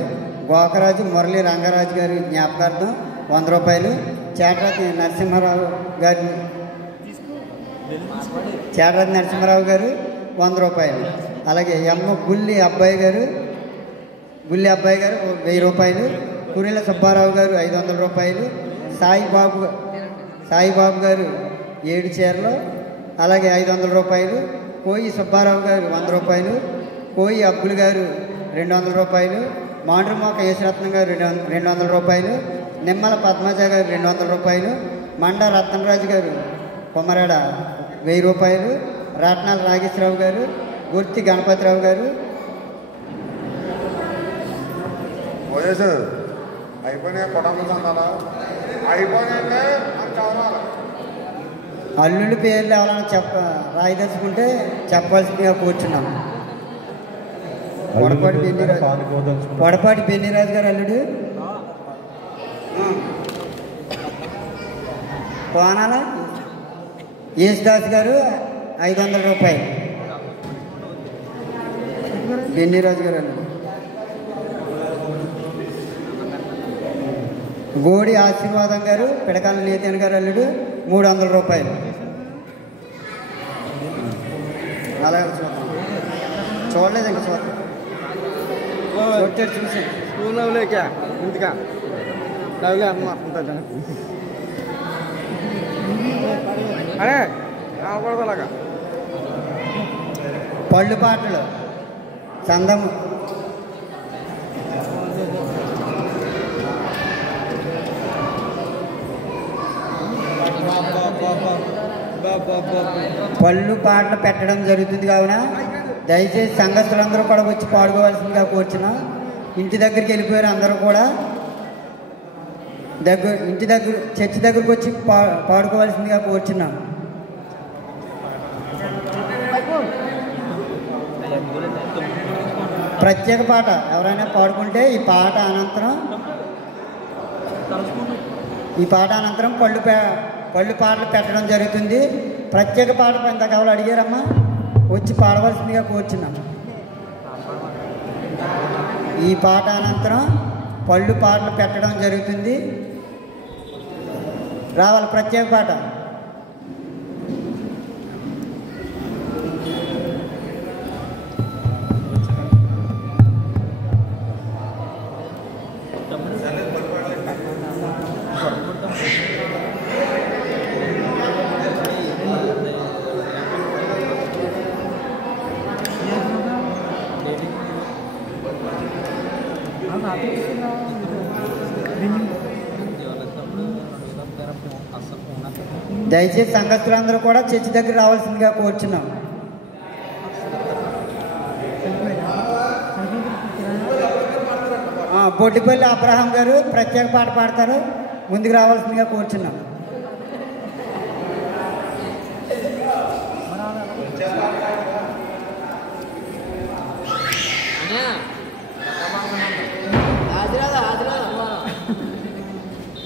గోకరాజు మురళి రంగరాజు గారు జ్ఞాపకార్థం 100 రూపాయలు. చేటరాజు నరసింహారావు గారి గారు 100 రూపాయలు. అలాగే గుల్లి అబ్బాయి గారు 1000 రూపాయలు. కురిల సుబ్బారావు గారు 500 రూపాయలు. సాయిబాబు గారు 7 చీరలు అలాగే 500 రూపాయలు. కోయి సుబ్బారావు గారు 100 రూపాయలు. కోయి అబ్బులు గారు 200 రూపాయలు. మాండ్రమోక యేసురత్నం గారు 200 రూపాయలు. నిమ్మల పద్మజ గారు 200 రూపాయలు. మండ రత్నరాజు గారు కొమరాడ 1000 రూపాయలు. రాట్నాల నాగేశ్వరరావు గారు, గుర్తి గణపతిరావు గారు. అయిపోయినాయి కుటుంబ సంఘాలు అయిపోయినాయంటే అని చదవాలి. అల్లుడి పేర్లు ఎవరైనా రాయదలుచుకుంటే చెప్పవలసిందిగా కూర్చున్నాం. పొడపాటి బెన్నిరాజు గారు అల్లుడు. కోనాల యేసుదాస్ గారు 500 రూపాయలు. బెన్నిరాజు గారు అల్లుడు. గోడి ఆశీర్వాదం గారు పిడకాల నేతన్ గారు అల్లుడు 300 రూపాయలు. అలాగే చూడలేదు ఇంకా చూద్దాం. చూసి స్కూల్ నవ్వులేక ఇంటికా నవ్వులే అమ్మ అరే రాకూడదు అలాగా. పళ్ళు పాటలు చందము పళ్ళు పాటలు పెట్టడం జరుగుతుంది. కావున దయచేసి సంఘస్థులందరూ కూడా వచ్చి పాడుకోవాల్సిందిగా కూర్చున్నాం. ఇంటి దగ్గరికి వెళ్ళిపోయారు అందరూ కూడా. ఇంటి దగ్గర చర్చి దగ్గరకు వచ్చి పాడుకోవాల్సిందిగా కూర్చున్నాం. ప్రత్యేక పాట ఎవరైనా పాడుకుంటే ఈ పాట అనంతరం పళ్ళు పాటలు పెట్టడం జరుగుతుంది. ప్రత్యేక పాట ఎంత కావాలో అడిగారమ్మా, వచ్చి పాడవలసిందిగా కూర్చున్నాం. ఈ పాట అనంతరం పళ్ళు పాటలు పెట్టడం జరుగుతుంది. రావాలి ప్రత్యేక పాట. దయచేసి సంఘస్థులందరూ కూడా చర్చి దగ్గర రావాల్సిందిగా కోరుచున్నాం. బొడ్డిపల్లి అబ్రహాం గారు ప్రత్యేక పాట పాడతారు, ముందుకు రావాల్సిందిగా కోరుచున్నాం.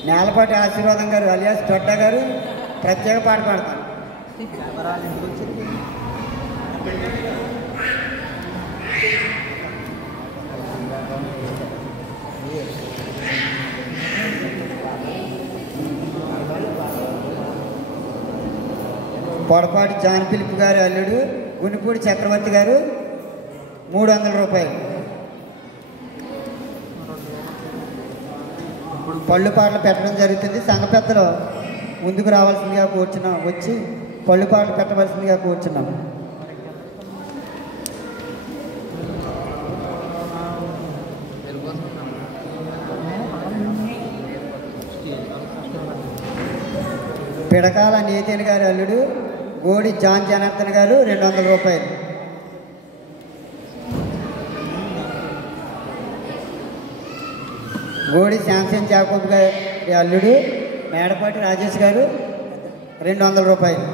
నేలపాటి ఆశీర్వాదం గారు అలియాస్ దొడ్డ గారు ప్రత్యేక పాట పాడతారు. పొడపాటి జాన్ ఫిలిప్ గారు అల్లుడు గునిపూడి చక్రవర్తి గారు 300 రూపాయలు. పళ్ళు పాటలు పెట్టడం జరుగుతుంది. సంఘ పెద్దలు ముందుకు రావాల్సిందిగా కూర్చున్నాం, వచ్చి పళ్ళు పాటలు పెట్టవలసిందిగా కూర్చున్నాం. పిడకాల నీతేన్ గారి అల్లుడు గోడి జాన్ జనార్దన్ గారు 200 రూపాయలు. గోడి శాంసన్ జాకోబ్ గారి అల్లుడు మేడపాటి రాజేష్ గారు 200 రూపాయలు.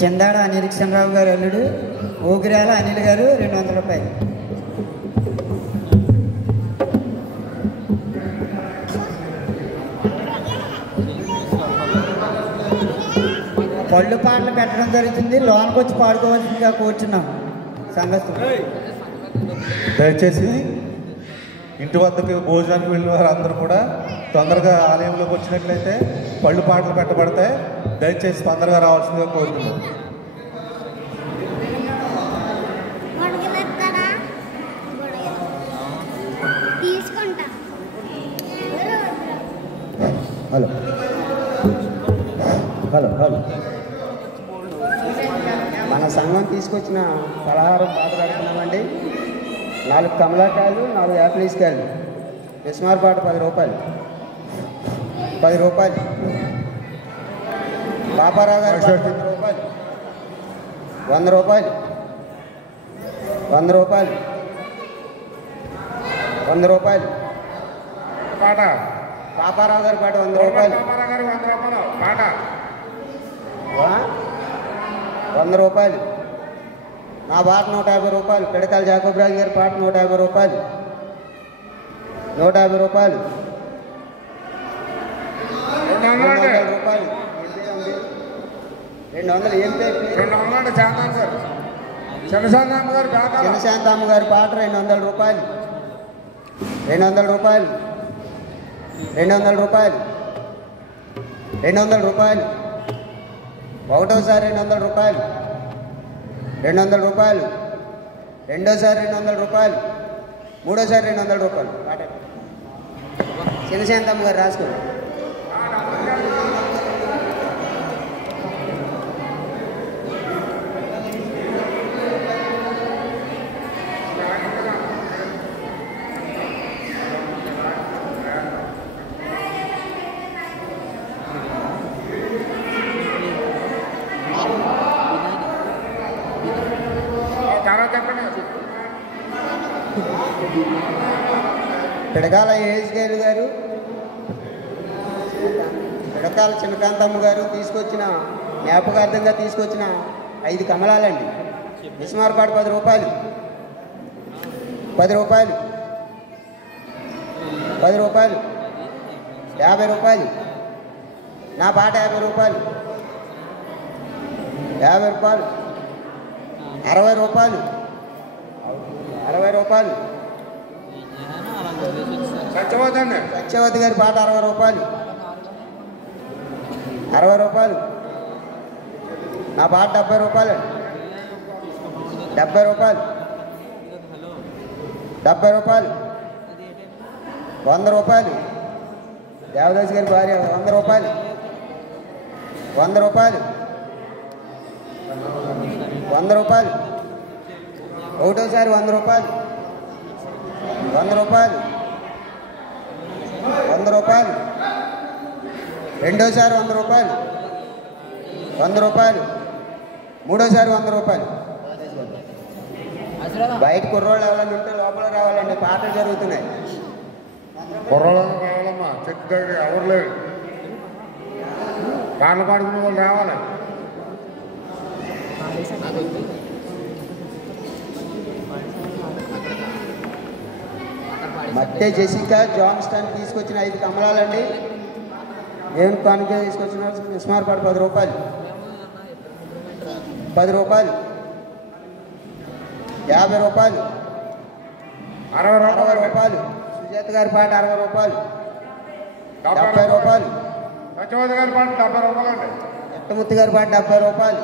చందాడ అనిరీక్షణరావు గారు అల్లుడు ఓగిరాల అనిల్ గారు 200 రూపాయలు. పళ్ళు పాటలు పెట్టడం జరుగుతుంది. లోనికి వచ్చి పాడుకోవాల్సిందిగా కూర్చున్నాం సంఘస్థులు. దయచేసి ఇంటి వద్దకు భోజనానికి వెళ్ళిన వారు అందరూ కూడా తొందరగా ఆలయంలోకి వచ్చినట్లయితే పళ్ళు పాటలు పెట్టబడతాయి. దయచేసి తొందరగా రావాల్సిందిగా కోరుతున్నాం. హలో హలో హలో మన సంఘం తీసుకొచ్చిన పలహారం పాటలాడుతున్నామండి. 4 కమలాకాయలు, 4 యాపిల్స్ కాయలు. బిస్మార్ పాట 10 రూపాయలు. 10 రూపాయలు. పాపారావు గారి పాట 10 రూపాయలు. 100 రూపాయలు. 100 రూపాయలు. 100 రూపాయలు. పాట పాపారావు గారి పాట 100 రూపాయలు. పాపారావు గారు 100 రూపాయలు పాట 100 రూపాయలు. నా పాట 150 రూపాయలు. పిడకాల జాకోబరాజు గారి పాట 150 రూపాయలు. 150 రూపాయలు. 200 రూపాయలు. 200 ఏం పేరు? 200 శాంతాం గారు చిన్నశాంతమ్మ గారు చిన్నశాంతమ్మ గారి పాట 200 రూపాయలు. 200 రూపాయలు. 200 రూపాయలు. 200 రూపాయలు. ఒకటోసారి 200 రూపాయలు. 200 రూపాయలు. రెండోసారి 200 రూపాయలు. మూడోసారి 200 రూపాయలు. చిన్నశాంతమ్మ గారు రాసుకోండి. పిడకాల ఏజ్గేలు గారు, పిడకాల చిన్నకాంతమ్మ గారు తీసుకొచ్చిన జ్ఞాపకార్థంగా తీసుకొచ్చిన 5 కమలాలండి. బిస్మార్ పాట 10 రూపాయలు. 10 రూపాయలు. 10 రూపాయలు. 50 రూపాయలు. నా పాట 50 రూపాయలు. 50 రూపాయలు. 60 రూపాయలు. 60 రూపాయలు. సత్యవతి గారి పాట 60 రూపాయలు. 60 రూపాయలు. నా పాట 70 రూపాయలు. 70 రూపాయలు. 70 రూపాయలు 100 రూపాయలు దేవదాస్ గారి భార్య 100 రూపాయలు 100 రూపాయలు 100 రూపాయలు ఒకటోసారి 100 రూపాయలు 100 రూపాయలు 100 రూపాయలు రెండోసారి 100 రూపాయలు 100 రూపాయలు మూడోసారి 100 రూపాయలు. బయట కుర్రోళ్ళు ఎవరైనా ఉంటే లోపల రావాలండి, పాటలు జరుగుతున్నాయి. కుర్రోళ్ళని రావాలమ్మా, చెక్ దగ్గర ఎవరు లేరు, కార్లు పాడుకునే వాళ్ళు రావాలి. మట్టే జెసికా జాన్స్టన్ తీసుకొచ్చిన 5 కమలాలండి. ఏం కానుక తీసుకొచ్చిన స్మార్ట్ పాట 10 రూపాయలు 10 రూపాయలు 50 రూపాయలు 60 రూపాయలు సుజాత గారి పాట 60 రూపాయలు 70 రూపాయలు సత్యవతి గారి పాట 70 రూపాయలు అండి. ఎట్టముత్తి గారి పాట 70 రూపాయలు.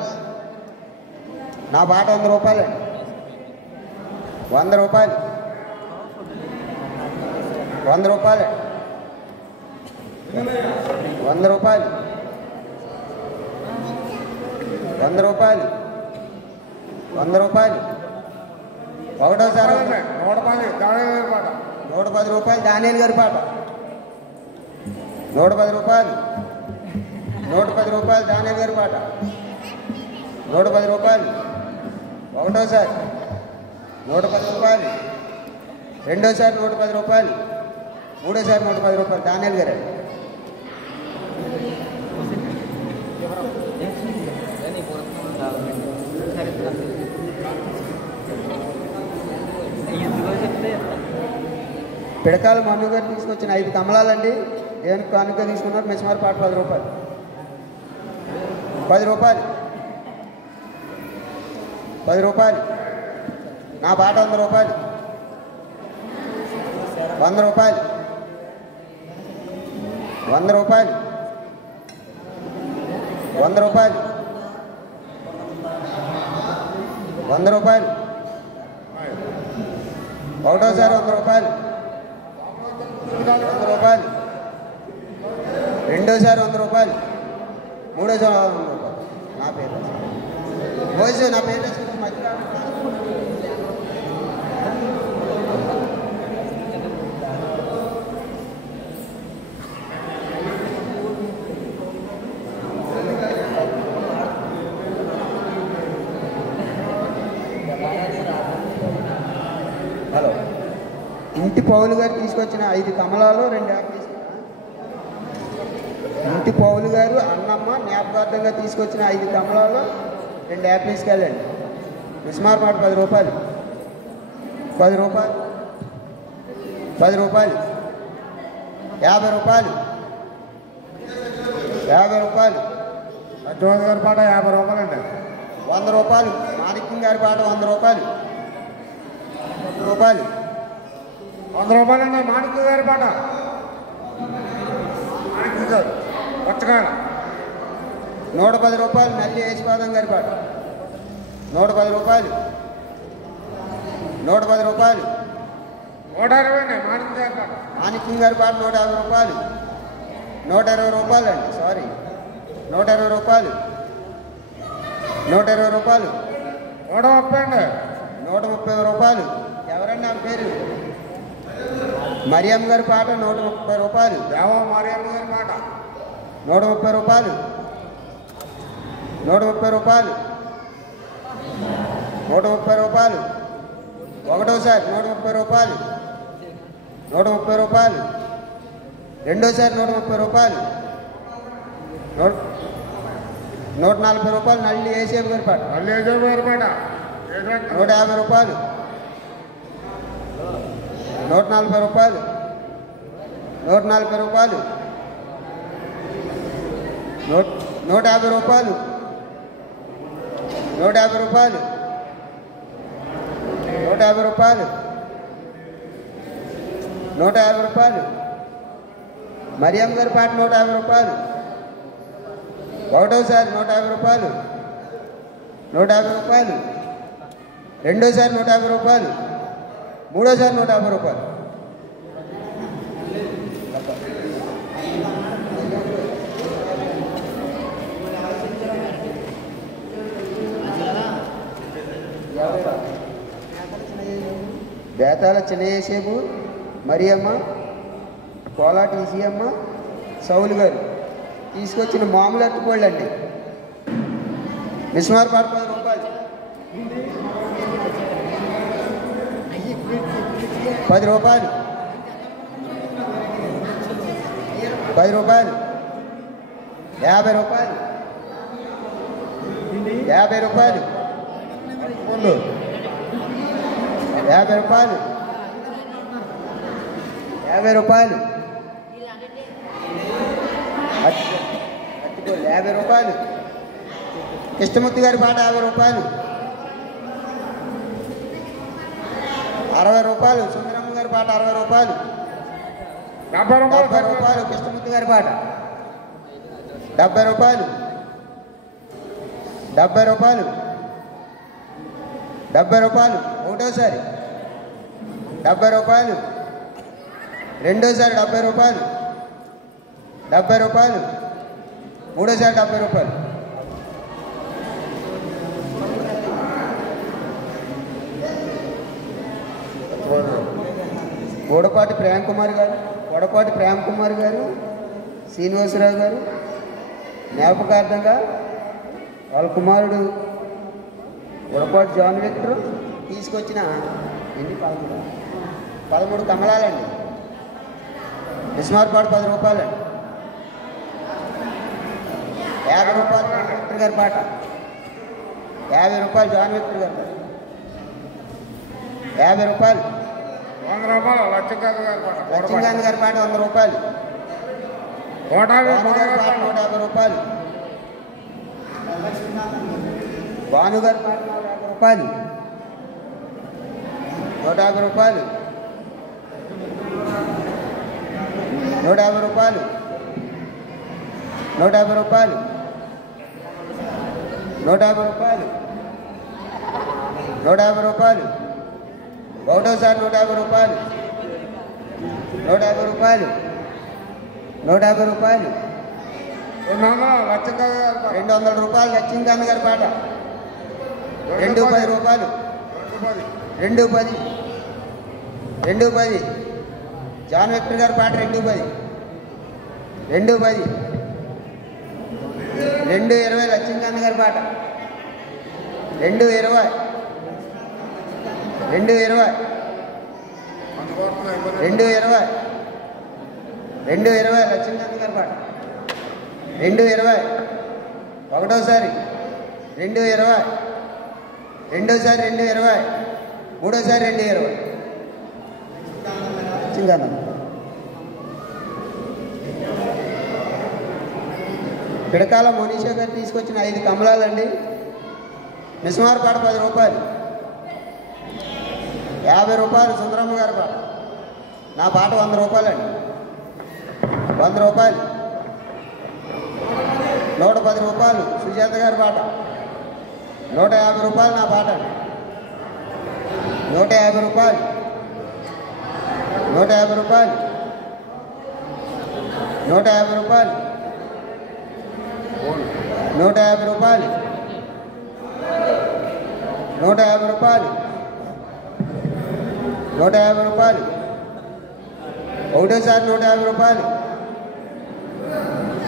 నా పాట 100 రూపాయలు అండి. 100 రూపాయలు 100 రూపాయలు 100 రూపాయలు 100 రూపాయలు 100 రూపాయలు ఒకటోసారి 110 దాని గారి పాట 110 రూపాయలు దానియల్ గారి పాట 110 రూపాయలు 110 రూపాయలు దానియల్ గారి పాట 110 రూపాయలు ఒకటోసారి 110 రూపాయలు రెండోసారి 110 రూపాయలు మూడోసారి 110 రూపాయలు దానియల్ గారు. పిడకాల మమ్మి గారు తీసుకొచ్చిన 5 కమలాలండి. దేవునికి కానుక తీసుకున్నారు. మిస్మార్ పాట 10 రూపాయలు 10 రూపాయలు 10 రూపాయలు. నా పాట 100 రూపాయలు 100 రూపాయలు 100 రూపాయలు 100 రూపాయలు 100 రూపాయలు ఒకటోసారి 100 రూపాయలు 100 రూపాయలు రెండోసారి 100 రూపాయలు మూడోసారి 100 రూపాయలు. నా పేరు రోజు నా పేరు హలో. ఇంటి పౌలు గారు తీసుకొచ్చిన 5 కమలాలు 2 యాపిల్స్. ఇంటి పౌలు గారు అన్నమ్మ జ్ఞాపకార్థంగా తీసుకొచ్చిన 5 కమలాలు 2 యాపిల్స్కి వెళ్ళండి. మిస్మార్ మాట 10 రూపాయలు 10 రూపాయలు 10 రూపాయలు 50 రూపాయలు 50 రూపాయలు సత్యవతి గారి పాట 50 రూపాయలు అండి. 100 రూపాయలు మాణిక్యం గారి పాట 100 రూపాయలు 100 రూపాయలు 100 రూపాయలు అండి. మాణిక్య గారి పాట మాణిక్య గారు పచ్చకాయల 110 రూపాయలు నల్లి యేసుపాదం గారి పాట 110 రూపాయలు 110 రూపాయలు 120 అండి. మాణిక్య గారి పాట మాణిక్యం గారి పాట 150 రూపాయలు 120 రూపాయలు అండి. సారీ 120 రూపాయలు 120 రూపాయలు 130 అండి. 130 రూపాయలు. ఎవరండి ఆ పేరు? మరియమ్మ గారి పాట 130 రూపాయలు. దేవ మరియమ్మ గారి పాట 130 రూపాయలు 130 రూపాయలు 130 రూపాయలు ఒకటోసారి 130 రూపాయలు 130 రూపాయలు రెండోసారి 130 రూపాయలు 140 రూపాయలు నల్లి ఏసీఎం గారి పాట మళ్ళీ ఏజో గారి పాట 150 రూపాయలు 140 రూపాయలు 140 రూపాయలు 150 రూపాయలు 150 రూపాయలు 150 రూపాయలు 150 రూపాయలు మరియమ్మ గారి పాట 150 రూపాయలు ఒకటోసారి 150 రూపాయలు 150 రూపాయలు రెండోసారి 150 రూపాయలు మూడోసారి 150 రూపాయలు. బేతాల చిన్నయేసేపు, మరియమ్మ, కోలాటి ఈసీయమ్మ, సౌలు గారు తీసుకొచ్చిన మామూలు అట్టుకోళ్ళు అండి. మిస్మార్పాటు 10 రూపాయలు. 10 రూపాయలు. 10 రూపాయలు. 50 రూపాయలు. 50 రూపాయలు. 50 రూపాయలు. 50 రూపాయలు. 50 రూపాయలు. కృష్ణమూర్తి గారి పాట 50 రూపాయలు. 60 రూపాయలు. సుందరమ్మ గారి పాట 60 రూపాయలు. 70 రూపాయలు. కృష్ణమూర్తి గారి పాట 70 రూపాయలు. 70 రూపాయలు. 70 రూపాయలు. ఒకటోసారి 70 రూపాయలు. రెండోసారి 70 రూపాయలు. 70 రూపాయలు. మూడోసారి 70 రూపాయలు. గోడపాటి ప్రేమకుమార్ గారు, గొడపాటి ప్రేమకుమార్ గారు, శ్రీనివాసరావు గారు జ్ఞాపకార్థంగా వాళ్ళ కుమారుడు గొడపాటి జాన్ విక్టర్ తీసుకొచ్చిన ఎన్ని 13 కమలాలండి. మిస్మార్పాటు 10 రూపాయలండి. 50 రూపాయలు జాన్ విక్టర్ గారి పాట. 50 రూపాయలు జాన్ విక్టర్ గారి పాట. 50 రూపాయలు. 100 రూపాయలు లక్ష్మీకాంత్ గారి పాట. లక్ష్మీకాంత్ గారి పాట 100 రూపాయలు. భాను గారి పాట 150 రూపాయలు. భాను గారి పాట 150 రూపాయలు. 150 రూపాయలు. 150 రూపాయలు. 150 రూపాయలు. 150 రూపాయలు. 150 రూపాయలు. ఒకటోసారి 150 రూపాయలు. 150 రూపాయలు. 150 రూపాయలు. 200 లక్ష్మీకాంత్ గారి పాట. 200 రూపాయలు లక్ష్మీకాంత్ గారి పాట. 210 రూపాయలు. 210. 210. జాన్ విక్టర్ గారి పాట 210. 210. 220 లక్ష్మీకాంత్ గారి పాట. 220. 220. 220. 220 లక్ష్మీకాంత్ గారి పాట. 220. ఒకటోసారి 220. రెండోసారి 220. మూడోసారి 220. చింగాన పిడకాల మోనీషా గారు తీసుకొచ్చిన 5 కమలాలండి. మిస్మార్పాట 10 రూపాయలు. 50 రూపాయలు సుందరమ్మ గారి పాట. నా పాట 100 రూపాయలండి. 100 రూపాయలు. 110 రూపాయలు సుజాత గారి పాట. 150 రూపాయలు నా పాట. 150 రూపాయలు. 150 రూపాయలు. 150 రూపాయలు. 150 రూపాయలు. 150 రూపాయలు. 150 రూపాయలు. ఒకటోసారి 150 రూపాయలు.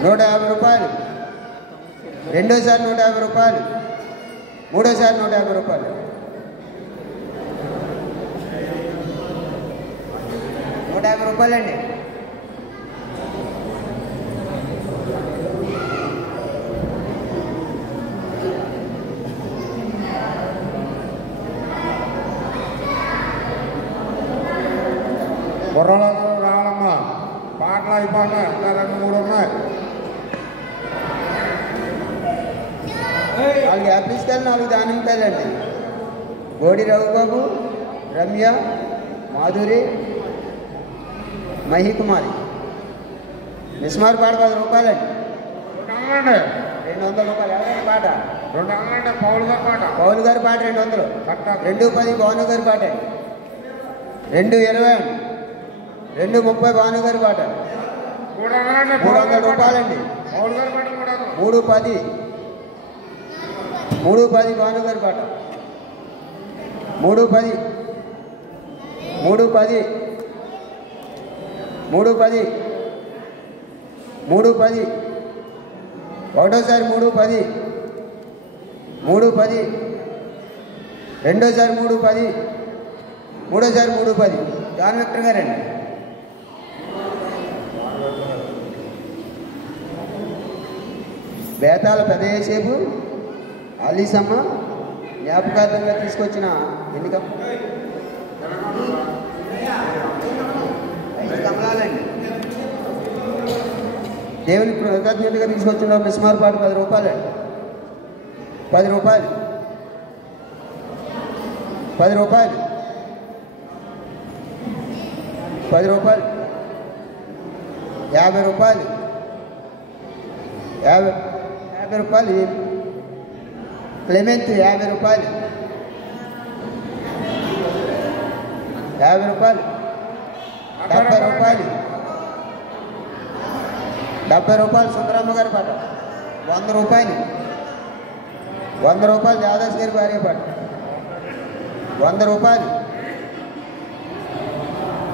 150 రూపాయలు. రెండోసారి 150 రూపాయలు. మూడోసారి 150 రూపాయలు. 150 రూపాయలండి. బుర్రలో రావాలమ్మ పాటలు అయిపోయినాయి. ఇంకా 2-3 ఉన్నాయి. 4 యాపిల్స్కాయలు, 4 దానిమ్మకాయలండి. గోడి రఘుబాబు, రమ్య, మాధురి, మహికుమారి. మిస్మార్ పాట 10 రూపాయలండి. 200 రూపాయలు. ఎవరైనా పాట 200 పౌలు గారి పాట. పౌలు గారి పాట 200. 210 భాను గారి పాట. 2:20 2:30 భానుగారి పాట 300 రూపాయలండి. 3:10 భానుగారి పాట 3:10 ఒకటోసారి 3:10 రెండోసారి 3:10 మూడోసారి 3:10 జాన్ విక్టర్ గారండి. బేతాల పెదయేసేపు ఆలీసమ్మ జ్ఞాపకార్థంగా తీసుకొచ్చిన ఎన్నిక 5 కమలాలండి. దేవుని కృతజ్ఞతగా తీసుకొచ్చిన మిస్మార్ పాట 10 రూపాయలండి. 10 రూపాయలు 10 రూపాయలు 10 రూపాయలు 50 రూపాయలు 50 రూపాయలు క్లెమెంట్ 50 రూపాయలు 50 రూపాయలు 70 రూపాయలు 70 రూపాయలు సుందరమ్మ గారి పాట 100 రూపాయలు 100 రూపాయలు జాదాస్ గారి భార్య పాట 100 రూపాయలు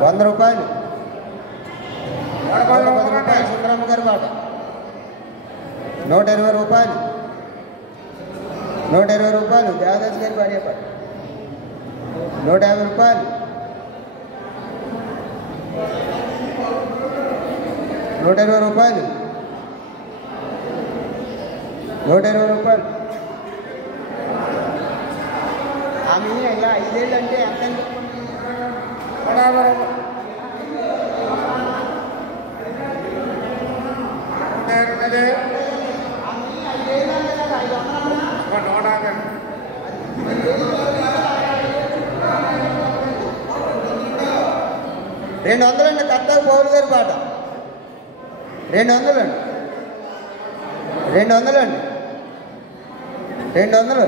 100 రూపాయలు 10 రూపాయలు సుందరమ్మ గారి పాట 120 రూపాయలు 120 రూపాయలు జాదాస్ గారి భార్య పాట 150 రూపాయలు 120 రూపాయలు 120 రూపాయలు ఆమె అయ్యా 5 ఏళ్ళు అంటే ఎంత 150 200 అండి. కర్త పౌరు గారి పాట 200 అండి. 200 అండి. 200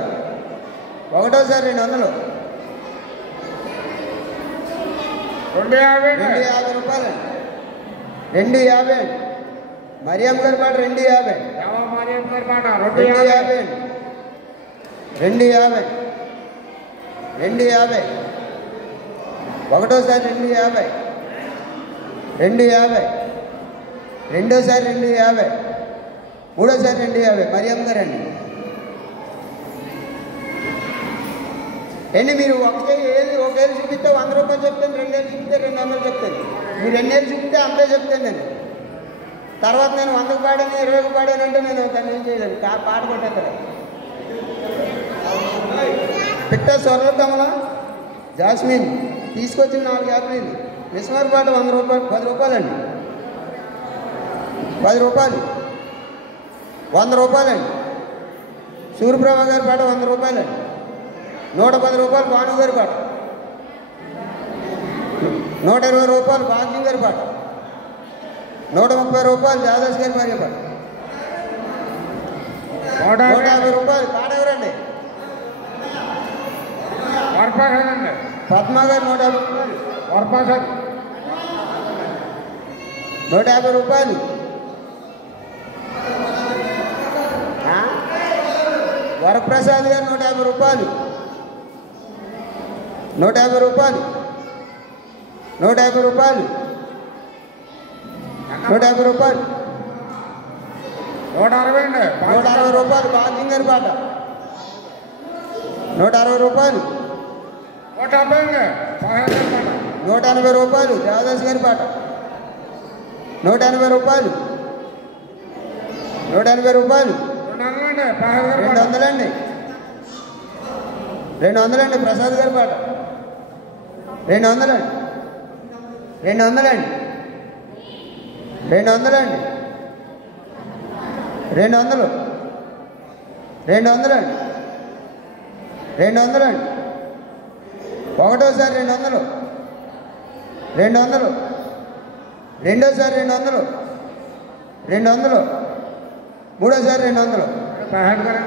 ఒకటోసారి 200 250 రూపాయలండి. 250 అండి. మరియమ్మ గారి పాట 250 250 250 250 ఒకటోసారి 250 250 రెండోసారి 250 మూడోసారి 250 మరియమ్మ గారండి. అండి మీరు ఒకేళ్ళు చూపిస్తే 100 రూపాయలు చెప్తాను, 2 ఏళ్ళు చూపిస్తే 200 చెప్తాను. మీరు 2 ఏళ్ళు చూపిస్తే అంతే చెప్తాను నేను. తర్వాత నేను 100కు పాడాను 20కు పాడాను అంటే నేను తను ఏం చేయలేదు. పాట కొట్టేస్తాను. పిట్ట స్వర్ణకమల జాస్మిన్ తీసుకొచ్చిన 4 యాభైలు మిస్మార్ పాట 100 రూపాయలు 10 రూపాయలండి. 10 రూపాయలు 100 రూపాయలండి. సూర్యప్రభ గారి పాట 100 రూపాయలండి. 110 రూపాయలు భాను గారి పాట 120 రూపాయలు భాగ్యం గారి పాట 130 రూపాయలు జాదాస్ గారి భార్య పాట 150 రూపాయలు పాట ఎవరండి పద్మ గారు 150 రూపాయలు 150 రూపాయలు వరప్రసాద్ గారు 150 రూపాయలు 150 రూపాయలు 150 రూపాయలు 150 రూపాయలు 160 రూపాయలు భాగ్యం గారి పాట 160 రూపాయలు 180 రూపాయలు జాదాస్ గారి పాట 180 రూపాయలు 180 రూపాయలు 200 అండి. 200 అండి. ప్రసాద్ గారి పాట 200 అండి. 200 అండి. 200 అండి. 200 200 అండి. 200 అండి. ఒకటోసారి 200 200 రెండోసారి 200 200 మూడోసారి 200 160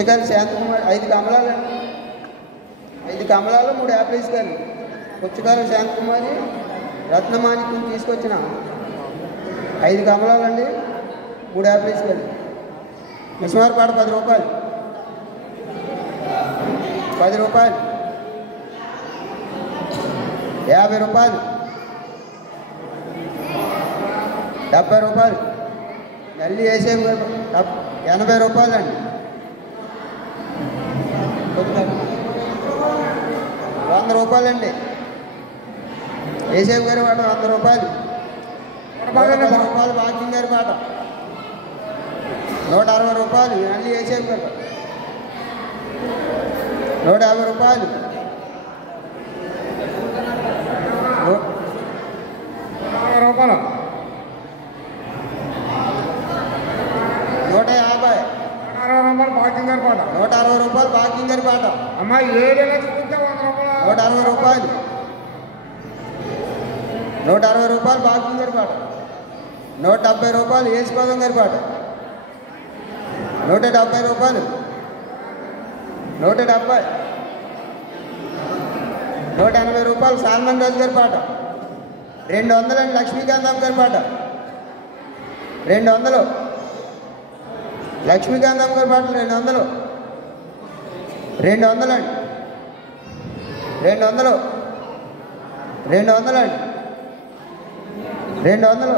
పుచ్చకాయలు శాంతకుమారి 5 కమలాలు, 5 కమలాలు 3 యాపిల్స్ కాయలు. పుచ్చకాయలు శాంతకుమారి రత్నమాణిక్యం తీసుకొచ్చిన 5 కమలాలు అండి, 3 యాపిల్స్ కాయలు. మిస్మార్పాట 10 రూపాయలు, 10 రూపాయలు, 50 రూపాయలు, 70 రూపాయలు. మళ్ళీ వేసేవి 80 రూపాయలు అండి. 100 రూపాయలండి. వేసేవి గారి పాట 100 రూపాయలు. 10 రూపాయలు వాకింగ్ గారి పాట 160 రూపాయలు. మళ్ళీ వేసేవి గారు 150 రూపాయలు. 160 రూపాయలు. 150. 160 రూపాయలు వాకింగ్ గారి పాట. 160 రూపాయలు వాకింగ్ గారి పాట. అమ్మాయి 7 చూపించే 100 రూపాయలు. 160 రూపాయలు. 160 రూపాయలు వాకింగ్ గారి పాట. 170 రూపాయలు వేసుకోవడం గారి పాట. 170 రూపాయలు. 170. 180 రూపాయలు సాల్మన్ రాజు గారి పాట. 200 అండి లక్ష్మీకాంతమ్మ గారి పాట. 200. లక్ష్మీకాంతమ్మ గారి పాటలు 200. 200 అండి. 200. 200 అండి. 200.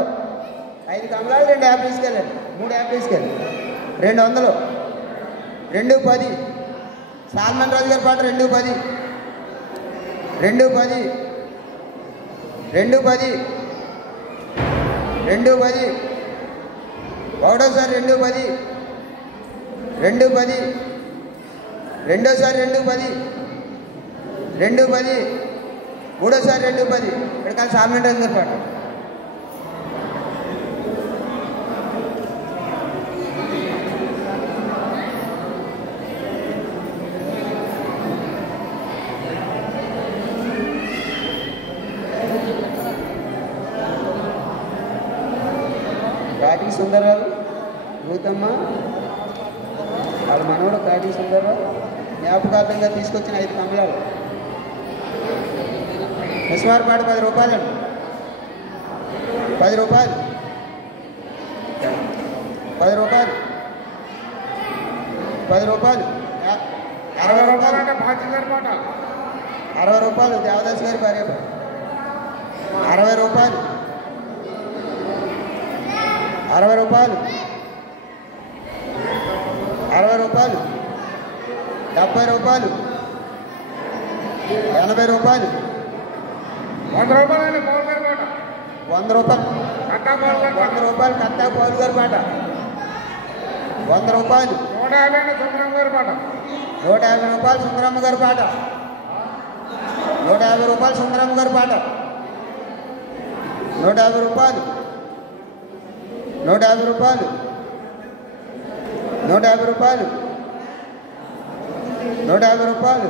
5 కమలాలు 2 యాపిల్స్ కాయలండి, 3 యాపిల్స్ కాయలు. 200. 210. సాల్మన్ రాజు గారి పాట 210. 210. 210. 210. ఒకటోసారి 210. 210. రెండోసారి 210. 210. మూడోసారి 210. ఇక్కడ కాదు సాల్మన్ రాజు గారి పాట. కాటి సుందరరావు, భూతమ్మ వాళ్ళ మనవడు కాటి సుందరరావు జ్ఞాపకార్థంగా తీసుకొచ్చిన 5 కమలాలు. మిస్మార్పాట 10 రూపాయలండి. 10 రూపాయలు. 10 రూపాయలు. 10 రూపాయలు. 60 రూపాయలు అంటే వాకింగ్ గారి పాట. 60 రూపాయలు దేవదాస్ గారి భార్య. 60 రూపాయలు. 60 రూపాయలు. 60 రూపాయలు. 70 రూపాయలు. 80 రూపాయలు. 100 రూపాయలు అంటే పౌల్ గారి పాట. 100 రూపాయలు. కట్టా పౌల్ గారి పాట. 100 రూపాయలు కట్టా పౌలు గారి పాట. 100 రూపాయలు. 150 అంటే సుబ్రహ్మ గారి పాట. 150 రూపాయలు సుందరమ్మ గారి పాట. 150 రూపాయలు సుందరమ్మ గారి పాట. 150 రూపాయలు. 150 రూపాయలు. 150 రూపాయలు. 150 రూపాయలు.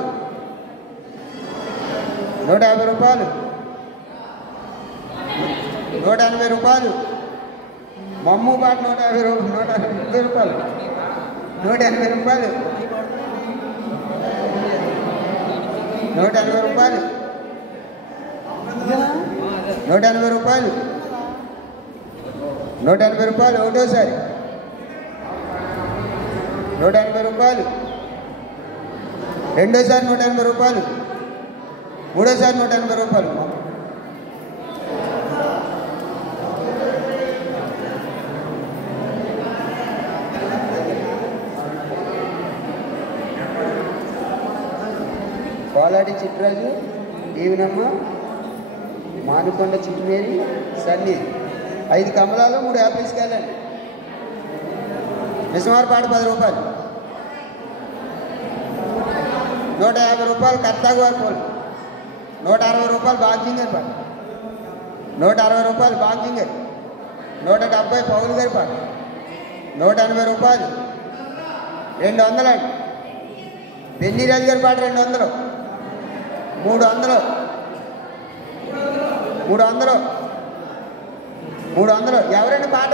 150 రూపాయలు. 180 రూపాయలు. మమ్ము పాట 150 రూపాయలు. 180 రూపాయలు. 180 రూపాయలు. 180 రూపాయలు. 180 రూపాయలు ఒకటోసారి. 180 రూపాయలు. రెండోసారి 180 రూపాయలు. మూడోసారి 180 రూపాయలు. కోలాటి చిట్రాజు, దీవెనమ్మ, మానుకొండ చిట్టుమేరి, సన్నీ. 5 కమలాలు 3 యాపిల్స్ కాయలండి. మిస్మార్పాట 10 రూపాయలు. 150 రూపాయలు కర్తాగోర్ పోల్. 160 రూపాయలు బాంకింగ్ గారి పాట. 160 రూపాయలు బాంకింగ్ గారి. 170 పౌలు గారి పాట. 180 రూపాయలు. 200 అండి. పెన్నీరాజు గారి పాట 200. 300. 300. 300. ఎవరండి పాట?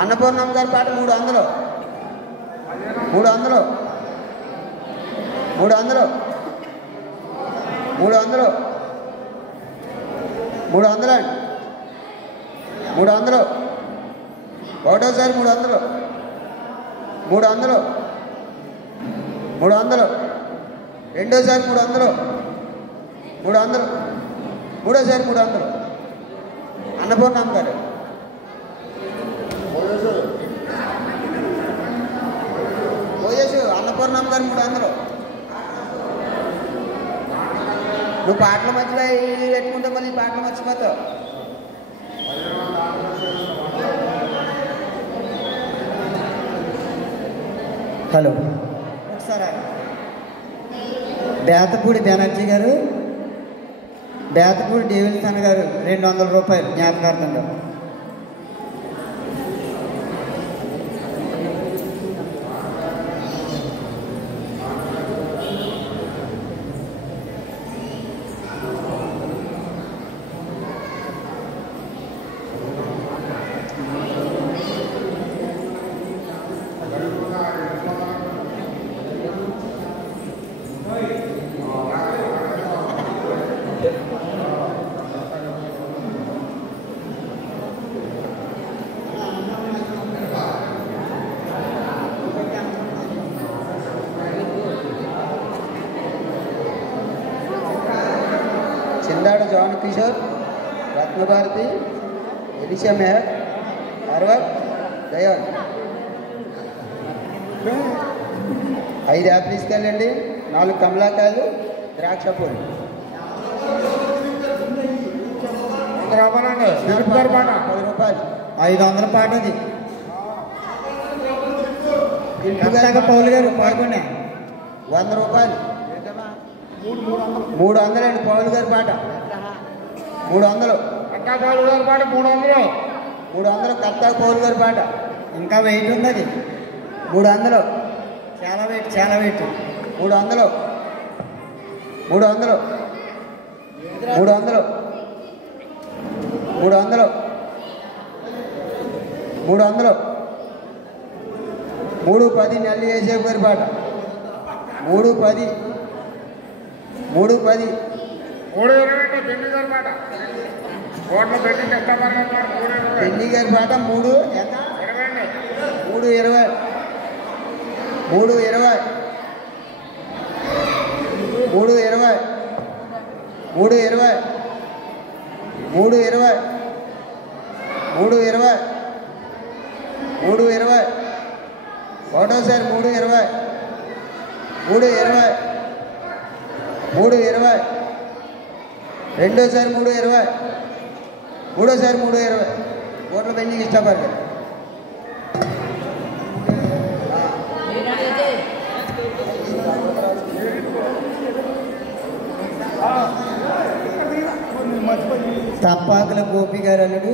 అన్నపూర్ణమ్మ గారి పాట 300. 300 300 300 300 300 ఒకటోసారి 300 300 300 రెండోసారి 300 300 మూడోసారి 300 అన్నపూర్ణమ్మ గారు పోయేసు అన్నపూర్ణమ్మ గారు 300 నువ్వు పాటల మధ్యలో పెట్టుకుంటే మళ్ళీ పాటలు మర్చిపోతావు. హలో ఒకసారి బేతపూడి బెనర్జీ గారు, బేతపూడి డేవిల్సన్ గారు 200 రూపాయలు జ్ఞాపకార్థంగా. చిందాడ జాన్ కిషోర్, రత్నభారతి, ఎలిషా మెహర్, అర్వర్, దయాన్ 5 యాపిల్ తీసుకెళ్ళండి, 4 కమలాకాయలు, ద్రాక్ష పూలు. 10 రూపాయలు 500 పాట అది. పౌలు గారు పాడుకున్నా 100 రూపాయలు 300 అండి. పౌలు గారి పాట 300. పౌలు గారి పాట 300. 300 కర్తా పౌలు గారి పాట. ఇంకా వెయిట్ ఉంది అది. 300 చాలా వెయిట్ 300 300 300 300 300 310 నెల్లి ఏసేపు గారి పాట 310 310 320 పెళ్లి గారి పాట కోట్ల పెళ్లి పెళ్లి గారి పాట 320 320 320 320 320 320 320 320 ఒకటోసారి 320 320 320 రెండోసారి 320 మూడోసారి 320 కోట్ల పెళ్లికి ఇష్టపడతారు. తంపాకుల గోపి గారు అల్లుడు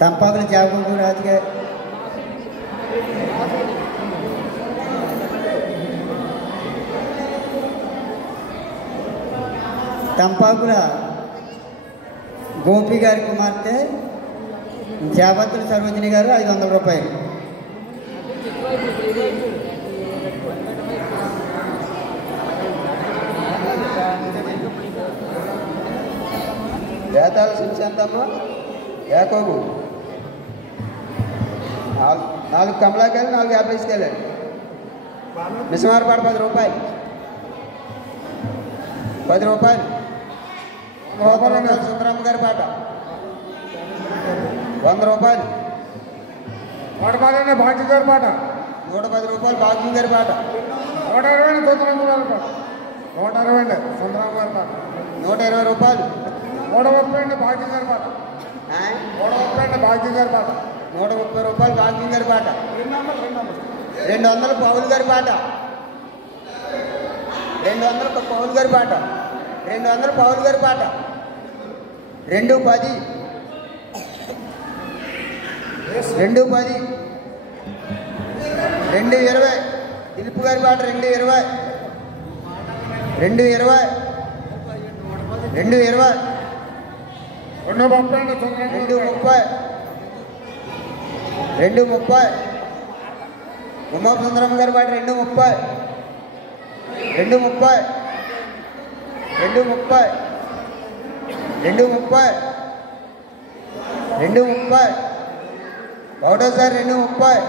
తంపాకుల చేపకు రాజు గారు తంపాకుల గోపి గారి కుమార్తె చేపత్తుల సరోజిని గారు 500 రూపాయలు. వేతాల సుశాంతమ్మ యాకోబు 4 కమలాకాయలు 4 యాభై తీసుకెళ్ళండి. మిసమారపాడు 10 రూపాయలు 10 రూపాయలు. సుందరమ్మ గారి పాట 100 రూపాయలు. వడపాలనే భాగ్యం గారి పాట 110 రూపాయలు. భాగ్యం గారి పాట 120 సుందరమ్మ గారి పాట 120 సుందరమ్మ గారి పాట 120 రూపాయలు. 130 భాగ్యం గారి పాట 130 భాగ్యం గారి పాట 130 రూపాయలు. భాగ్యం గారి పాట 200 పౌలు గారి పాట 200 పౌలు గారి పాట 200 పౌలు గారి పాట 210 210 220 దిలీప్ గారి పాట 220 220 220 230 సుందరమ్మ 230 2:30. ఉమా సుందరమ్మ గారి పాట 2:30. 2:30. 2:30. 2:30. 2:30. ఒకటోసారి 2:30.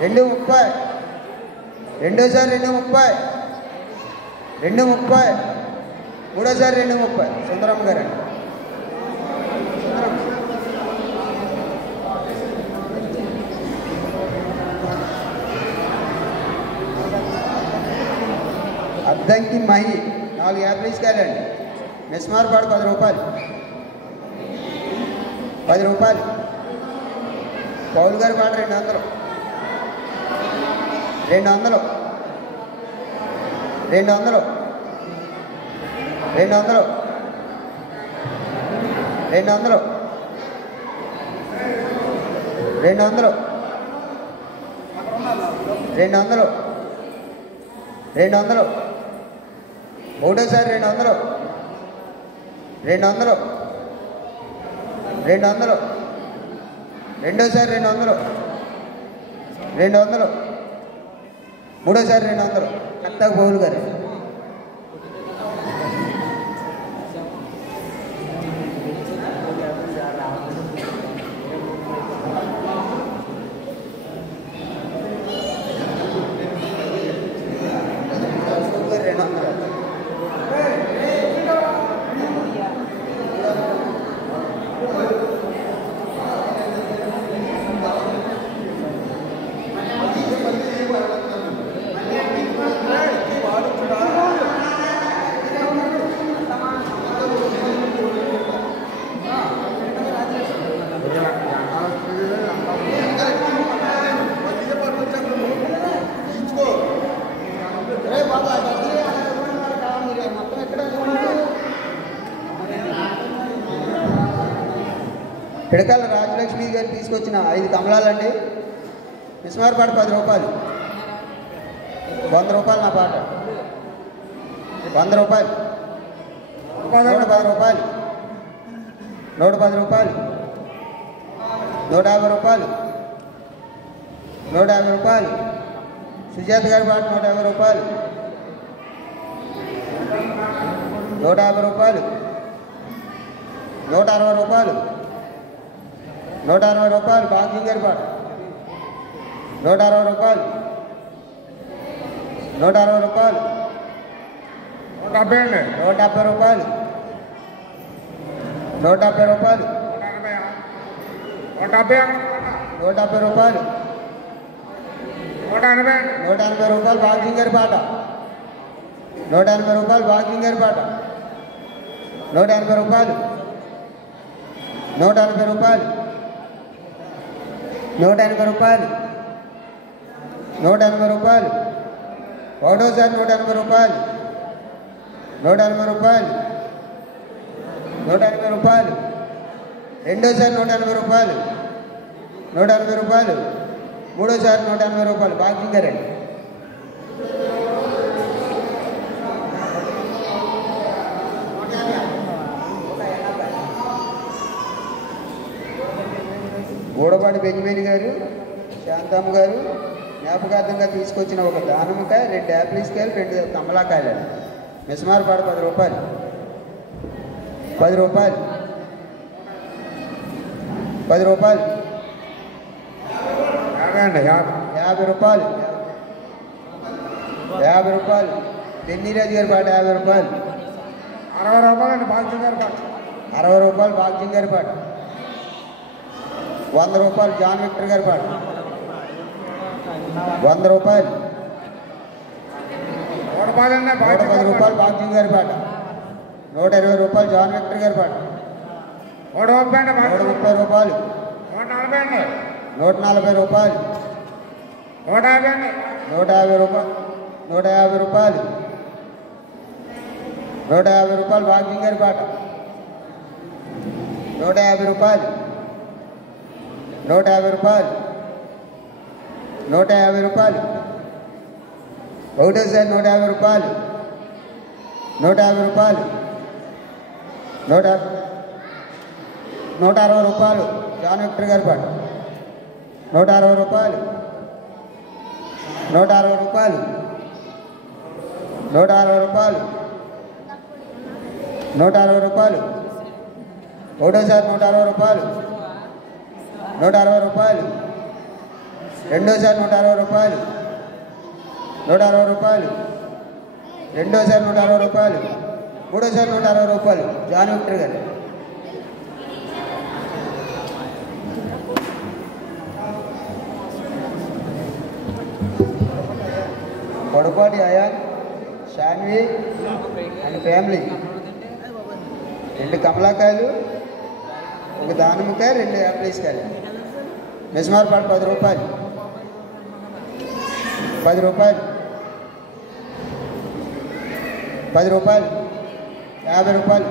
2:30. రెండోసారి 2:30. 2:30. మూడోసారి 2:30. సుందరమ్మ గారు అండి. అద్దంకి మహి 4 యాభైస్కాయలండి. మిస్మార్ పాడు 10 రూపాయలు. 10 రూపాయలు. పౌలు గారి పాట 200. 200. 200. 200. 200. 200. 200. 200. ఒకటోసారి 200. 200. 200. రెండోసారి 200. 200. మూడోసారి 200. కరెక్ట్గా పౌలు గారు. పిడకల రాజలక్ష్మి గారు తీసుకొచ్చిన 5 కమలాలండి. మిస్మార్ పాట 10 రూపాయలు. 100 రూపాయలు నా పాట. 100 రూపాయలు. 110 రూపాయలు. 110 రూపాయలు. 150 రూపాయలు. 150 రూపాయలు. సుజాత గారి పాట 150 రూపాయలు. 150 రూపాయలు. 160 రూపాయలు. 160 రూపాయలు. భాగ్యం గారి పాట 160 రూపాయలు. 160 రూపాయలు. 170 రూపాయలు. 170 రూపాయలు. 170 రూపాయలు. 180 రూపాయలు. భాగ్యం గారి పాట 180 రూపాయలు. భాగ్యం గారి పాట 180 రూపాయలు. 180 రూపాయలు. 180 రూపాయలు. 180 రూపాయలు. ఒకటోసారి 180 రూపాయలు. 180 రూపాయలు. 180 రూపాయలు. రెండోసారి 180 రూపాయలు. 180 రూపాయలు. మూడోసారి 180 రూపాయలు. భాగ్యం గారండి. గూడపాటి బెంజమిన్ గారు, శాంతమ్మ గారు జ్ఞాపకార్థంగా తీసుకొచ్చిన ఒక దానిమ్మకాయ, 2 యాపిల్స్కాయలు, 2 కమలాకాయలు. మిస్మార్ పాట 10 రూపాయలు. 10 రూపాయలు. 10 రూపాయలు. 50 రూపాయలు. 50 రూపాయలు. బెన్నీరాజు గారి పాట 50 రూపాయలు. 60 రూపాయలండి భాగ్యం గారి పాట. 60 రూపాయలు. భాగ్యం గారి పాట 100 రూపాయలు. జాన్ విక్టర్ గారి పాట 100 రూపాయలు. 110 రూపాయలు. భాగ్యం గారి పాట 120 రూపాయలు. జాన్ విక్టర్ గారి పాట 130 రూపాయలు. 140 రూపాయలు. 150 రూపాయలు. 150 రూపాయలు. 150 రూపాయలు. భాగ్యం గారి పాట 150 రూపాయలు. 150 రూపాయలు. 150 రూపాయలు. ఒకటోసారి 150 రూపాయలు. 150 రూపాయలు. 160 రూపాయలు. జాన్ విక్టర్ గారి పాట 160 రూపాయలు 160 రూపాయలు 160 రూపాయలు 160 రూపాయలు ఒకటోసారి 160 రూపాయలు 160 రూపాయలు రెండోసారి 160 రూపాయలు 160 రూపాయలు రెండోసారి 160 రూపాయలు మూడోసారి 160 రూపాయలు జాన్ విక్టర్ గారు. పొడపాటి అయాన్ షాన్వి అండ్ ఫ్యామిలీ 2 కమలాకాయలు 1 దానిమ్మకాయ 2 యాపిల్స్ కాయలు. మిస్మార్పాటు 10 రూపాయలు 10 రూపాయలు 10 రూపాయలు 50 రూపాయలు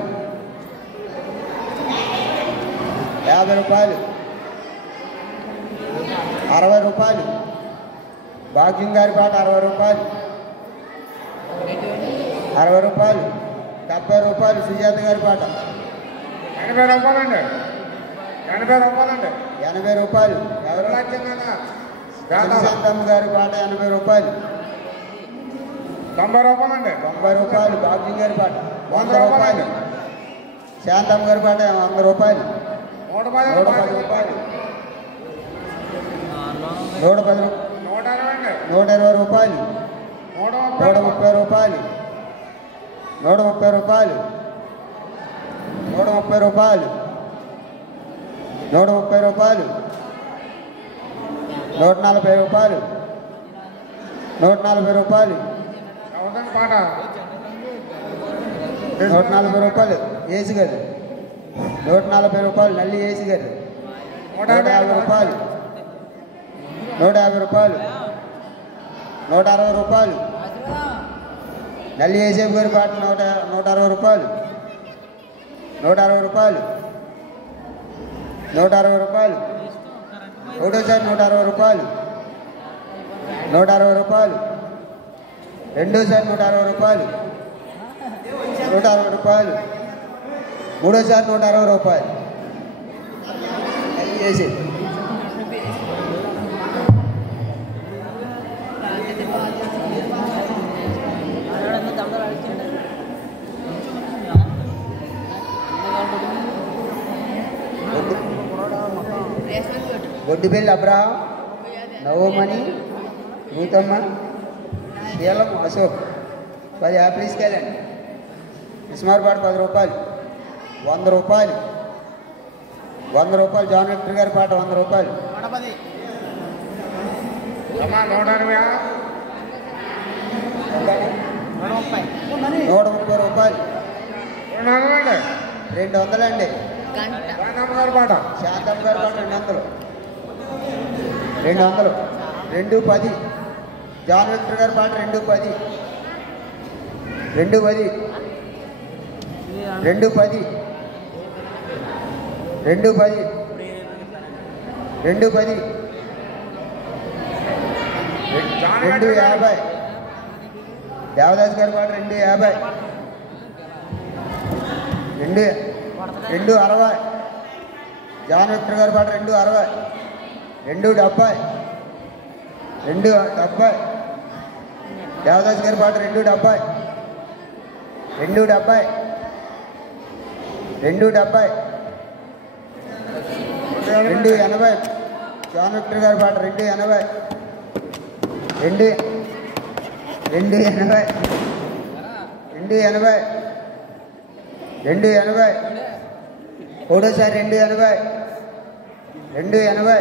50 రూపాయలు 60 రూపాయలు భాగ్యం గారి పాట 60 రూపాయలు 60 రూపాయలు 70 రూపాయలు సుజాత గారి పాట 80 రూపాయలండి 80 రూపాయలండి 80 రూపాయలు ఎవరు శాంతమ్మ గారి పాట 80 రూపాయలు 90 రూపాయలండి 90 రూపాయలు భాగ్యం గారి పాట 100 రూపాయలు శాంతమ్మ గారి పాట 100 రూపాయలు 110 రూపాయలు 120 రూపాయలు 130 రూపాయలు 130 రూపాయలు 130 రూపాయలు 130 రూపాయలు 140 రూపాయలు 140 రూపాయలు పాట 140 రూపాయలు ఏసి గారు 140 రూపాయలు నల్లి ఏసి గారు 150 రూపాయలు 150 రూపాయలు 160 రూపాయలు నల్లి ఏసేపు గారి పాట 160 రూపాయలు 160 రూపాయలు 160 రూపాయలు ఒకటోసారి 160 రూపాయలు 160 రూపాయలు రెండోసారి 160 రూపాయలు 160 రూపాయలు మూడోసారి 160 రూపాయలు చేసి గొడ్డిపల్లి అబ్రహాం నవోమణి నూతమ్మ శీలం అశోక్ 10 యాపిల్స్ కాయలండి. మిస్మార్పాటు 10 రూపాయలు 100 రూపాయలు 100 రూపాయలు జాన్ విక్టర్ గారి పాట 100 రూపాయలు 180 130 రూపాయలు 200 అండి. పాట శాంతమ్మ గారి పాట 200 210 జాన్ విక్టర్ గారి పాట 210 210 210 210 210 250 దేవదాస్ గారి పాట 250 260 జాన్ విక్టర్ గారి పాట 260 270 270 దేవదాస్ గారి పాట 270 270 280 280 జాన్ విక్టర్ గారి పాట 280 280 280 ఒకటోసారి 280 280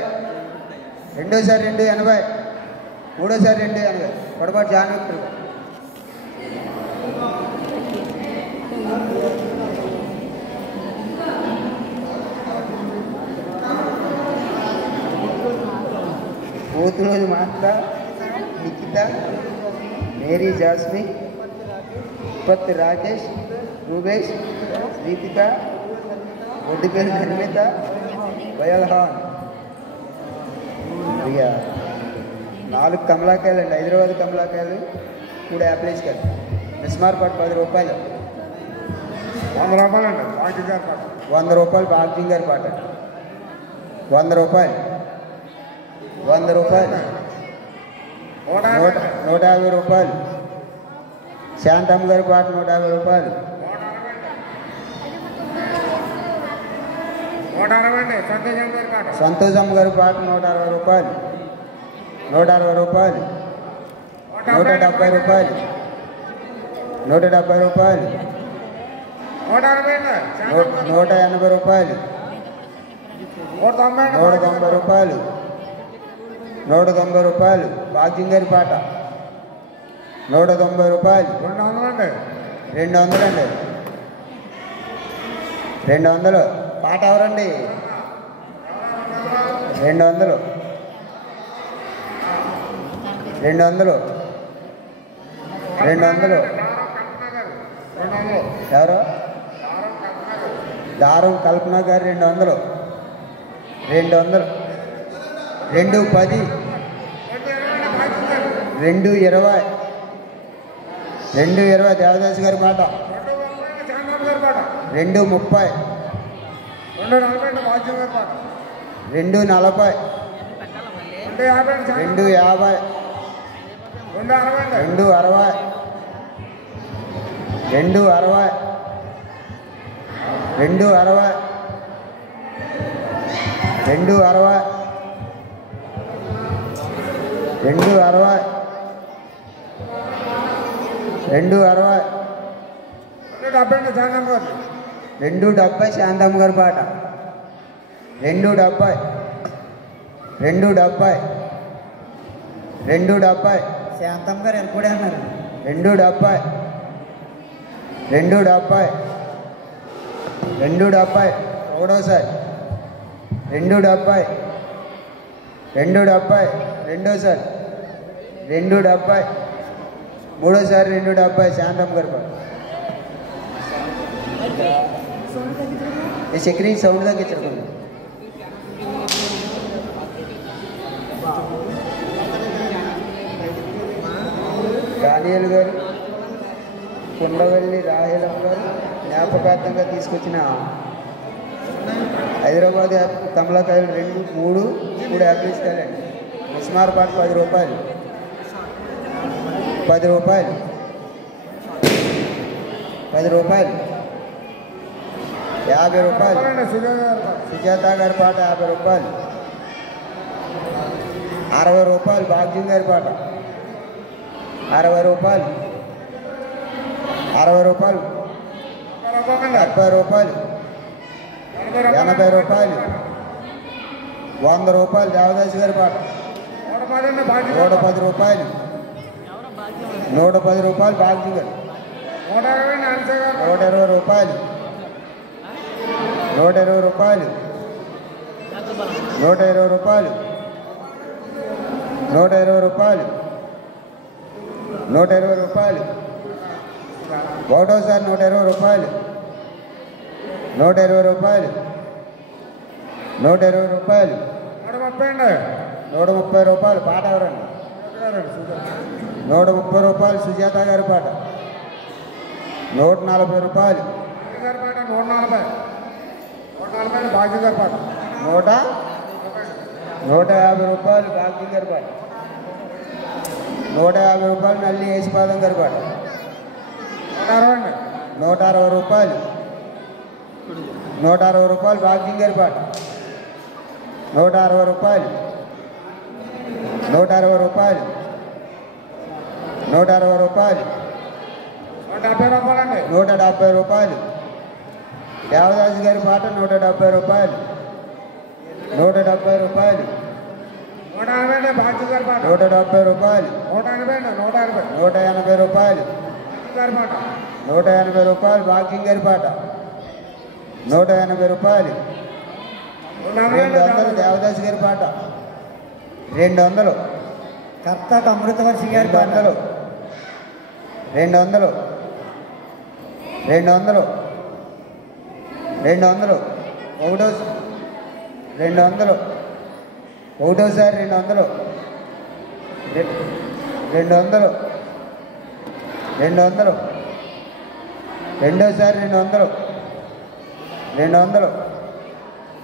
రెండోసారి 280 మూడోసారి 280 పొడపాటు జాన్ విక్టర్ పోతురోజు మాత నిఖిత మేరీ జాస్మిన్ ఉప్పత్తి రాకేష్ రూబేష్ దీపిక ఒడ్డుపల్లి నిర్మిత బయల్హాన్ ఇక 4 కమలాకాయలు అండి. హైదరాబాద్ కమలాకాయలు 3 యాపిల్స్ కాయలు. మిస్మార్పాటు 10 రూపాయలు 100 రూపాయలండి భాగ్యం గారి పాట 100 రూపాయలు భాగ్యం గారి పాట 100 రూపాయలు 100 రూపాయలు. 150 రూపాయలు. శాంతమ్మ గారి పాట 150 రూపాయలు. 160 సంతోషమ్మ గారి పాట 160 రూపాయలు. 160 రూపాయలు. 170 రూపాయలు. 170 రూపాయలు. 180 రూపాయలు. 190 రూపాయలు. 190 రూపాయలు. భాగ్యం గారి పాట 190 రూపాయలు. 200 అండి. 200 పాట ఎవరండి? 200. 200. 200. ఎవరు? దారం కల్పన గారు 200. 200. 210. 220. 220 దేవదాస్ గారి పాట 230. 240. 250. 260. 260. 270 శాంతమ్మ గారి పాట 270. 270 శాంతమ్మ గారు ఎప్పుడు అన్నారు? 270. 270 ఒకటోసారి. 270. 270 రెండోసారి. 270 మూడోసారి. 270 శాంతమ్మ గారి పాట. ఈ చక్రీ సౌండ్ తగ్గించడం. దానియేలు గారు కుండవల్లి రాహేలమ్మ గారు జ్ఞాపకార్థంగా తీసుకొచ్చిన హైదరాబాద్ కమలాకాయలు 2, 3 యాపిల్స్ కాయలండి. మిస్మార్ పాట 10 రూపాయలు. 10 రూపాయలు. 10 రూపాయలు. 50 రూపాయలు. సుజాత గారి పాట 50 రూపాయలు. 60 రూపాయలు. భాగ్యం గారి పాట 60 రూపాయలు. 60 రూపాయలు. 70 రూపాయలు. 80 రూపాయలు. 100 రూపాయలు. దేవదాస్ గారి పాట 110 రూపాయలు. 110 రూపాయలు. భాగ్యం గారు 120 రూపాయలు. 120 రూపాయలు. 120 రూపాయలు. 120 రూపాయలు. 120 రూపాయలు. ఒకటోసారి 120 రూపాయలు. 120 రూపాయలు. 120 రూపాయలు. 130 రూపాయలు. పాట ఎవరండి? 130 రూపాయలు. సుజాత గారి పాట 140 రూపాయలు. 140 భాగ్యం గారి పాట 150 రూపాయలు. భాగ్యం గారి పాట 150 రూపాయలు. నల్లి యేసుపాదం గారి పాట 160 రూపాయలు. 160 రూపాయలు. భాగ్యం గారి పాట 160 రూపాయలు. 160 రూపాయలు. 160 రూపాయలు. 170 రూపాయలు. దేవదాస్ గారి పాట 170 రూపాయలు. 170 రూపాయలు. 180 భాగ్యం గారి పాట 170 రూపాయలు. 180 రూపాయలు. 180 రూపాయలు. భాగ్యం గారి పాట 180 రూపాయలు. 200 దేవదాస్ గారి పాట 200. కర్త అమృతవర్షి గారి పాట 200. 200. 200. ఒకటోసారి 200. 200. 200. రెండోసారి 200. 200.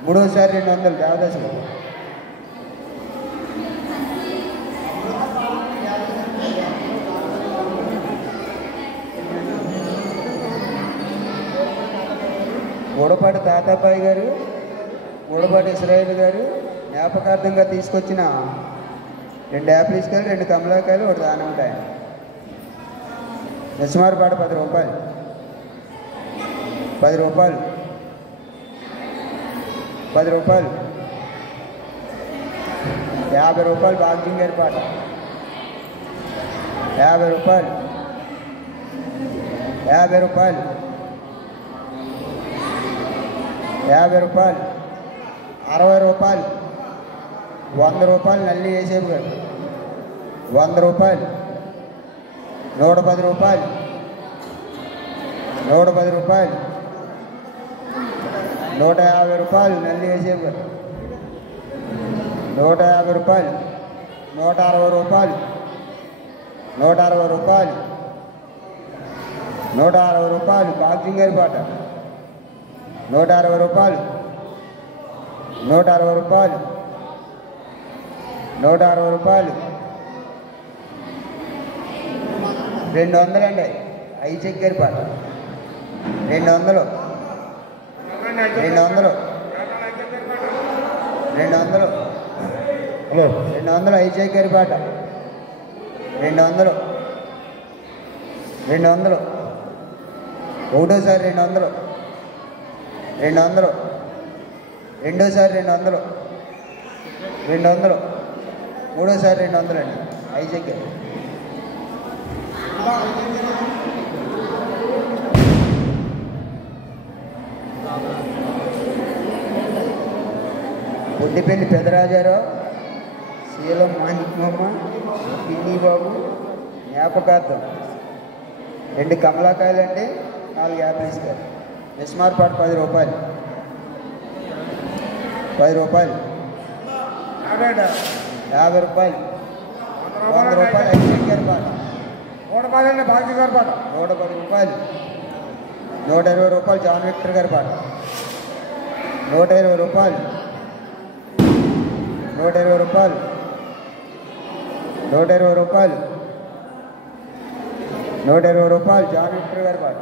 మూడోసారి 200. దేవదాస్ గారు గూడపాటి తాతాబాయి గారు, గూడపాటి ఇస్రాయేల్ గారు జ్ఞాపకార్థంగా తీసుకొచ్చిన 2 యాపిల్స్ కాయలు, 2 కమలాకాయలు, 1 దానిమ్మకాయ. నిస్మారపాట 10 రూపాయలు, 10 రూపాయలు, 10 రూపాయలు, 50 రూపాయలు. బాగ్జింగ్ గారి పాట 50 రూపాయలు, 50 రూపాయలు, 50 రూపాయలు, 60 రూపాయలు, 100 రూపాయలు. నల్లి వేసేపు గారు 100 రూపాయలు, 110 రూపాయలు, 110 రూపాయలు, 150 రూపాయలు. నల్లి వేసేపు గారు 150 రూపాయలు, 160 రూపాయలు, 160 రూపాయలు, 160 రూపాయలు. బాగ్జింగ్ గారి పాట 160 రూపాయలు, 160 రూపాయలు, 160 రూపాయలు. 200 అండి. ఐచెక్ గారి పాట 200, 200, 200, హలో 200. ఐచెక్ గారి పాట 200, 200. ఒకటోసారి 200, 200, రెండోసారి 200, 200, మూడోసారి 200 అండి. ఐచెక్ గారు పొద్దుపల్లి పెదరాజారావు, శీలం మాణిక్యమ్మ, పిన్ని బాబు జ్ఞాపకార్థం 2 కమలాకాయలండి, 4 యాపిల్స్ కాయలు. నిస్మారపాట 10 రూపాయలు, 10 రూపాయలు, 50 రూపాయలు, 100 రూపాయలు. ఐచెక్ గారి పాట గూడపాలండి బాగ్జింగ్ గారి పాట 110 రూపాయలు, 120 రూపాయలు. జాన్ విక్టర్ గారి పాట 120 రూపాయలు, 120 రూపాయలు, 120 రూపాయలు, 120 రూపాయలు. జాన్ విక్టర్ గారి పాట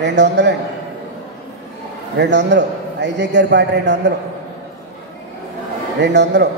200 అండి. 200. ఐచెక్ గారి పాట 200, 200.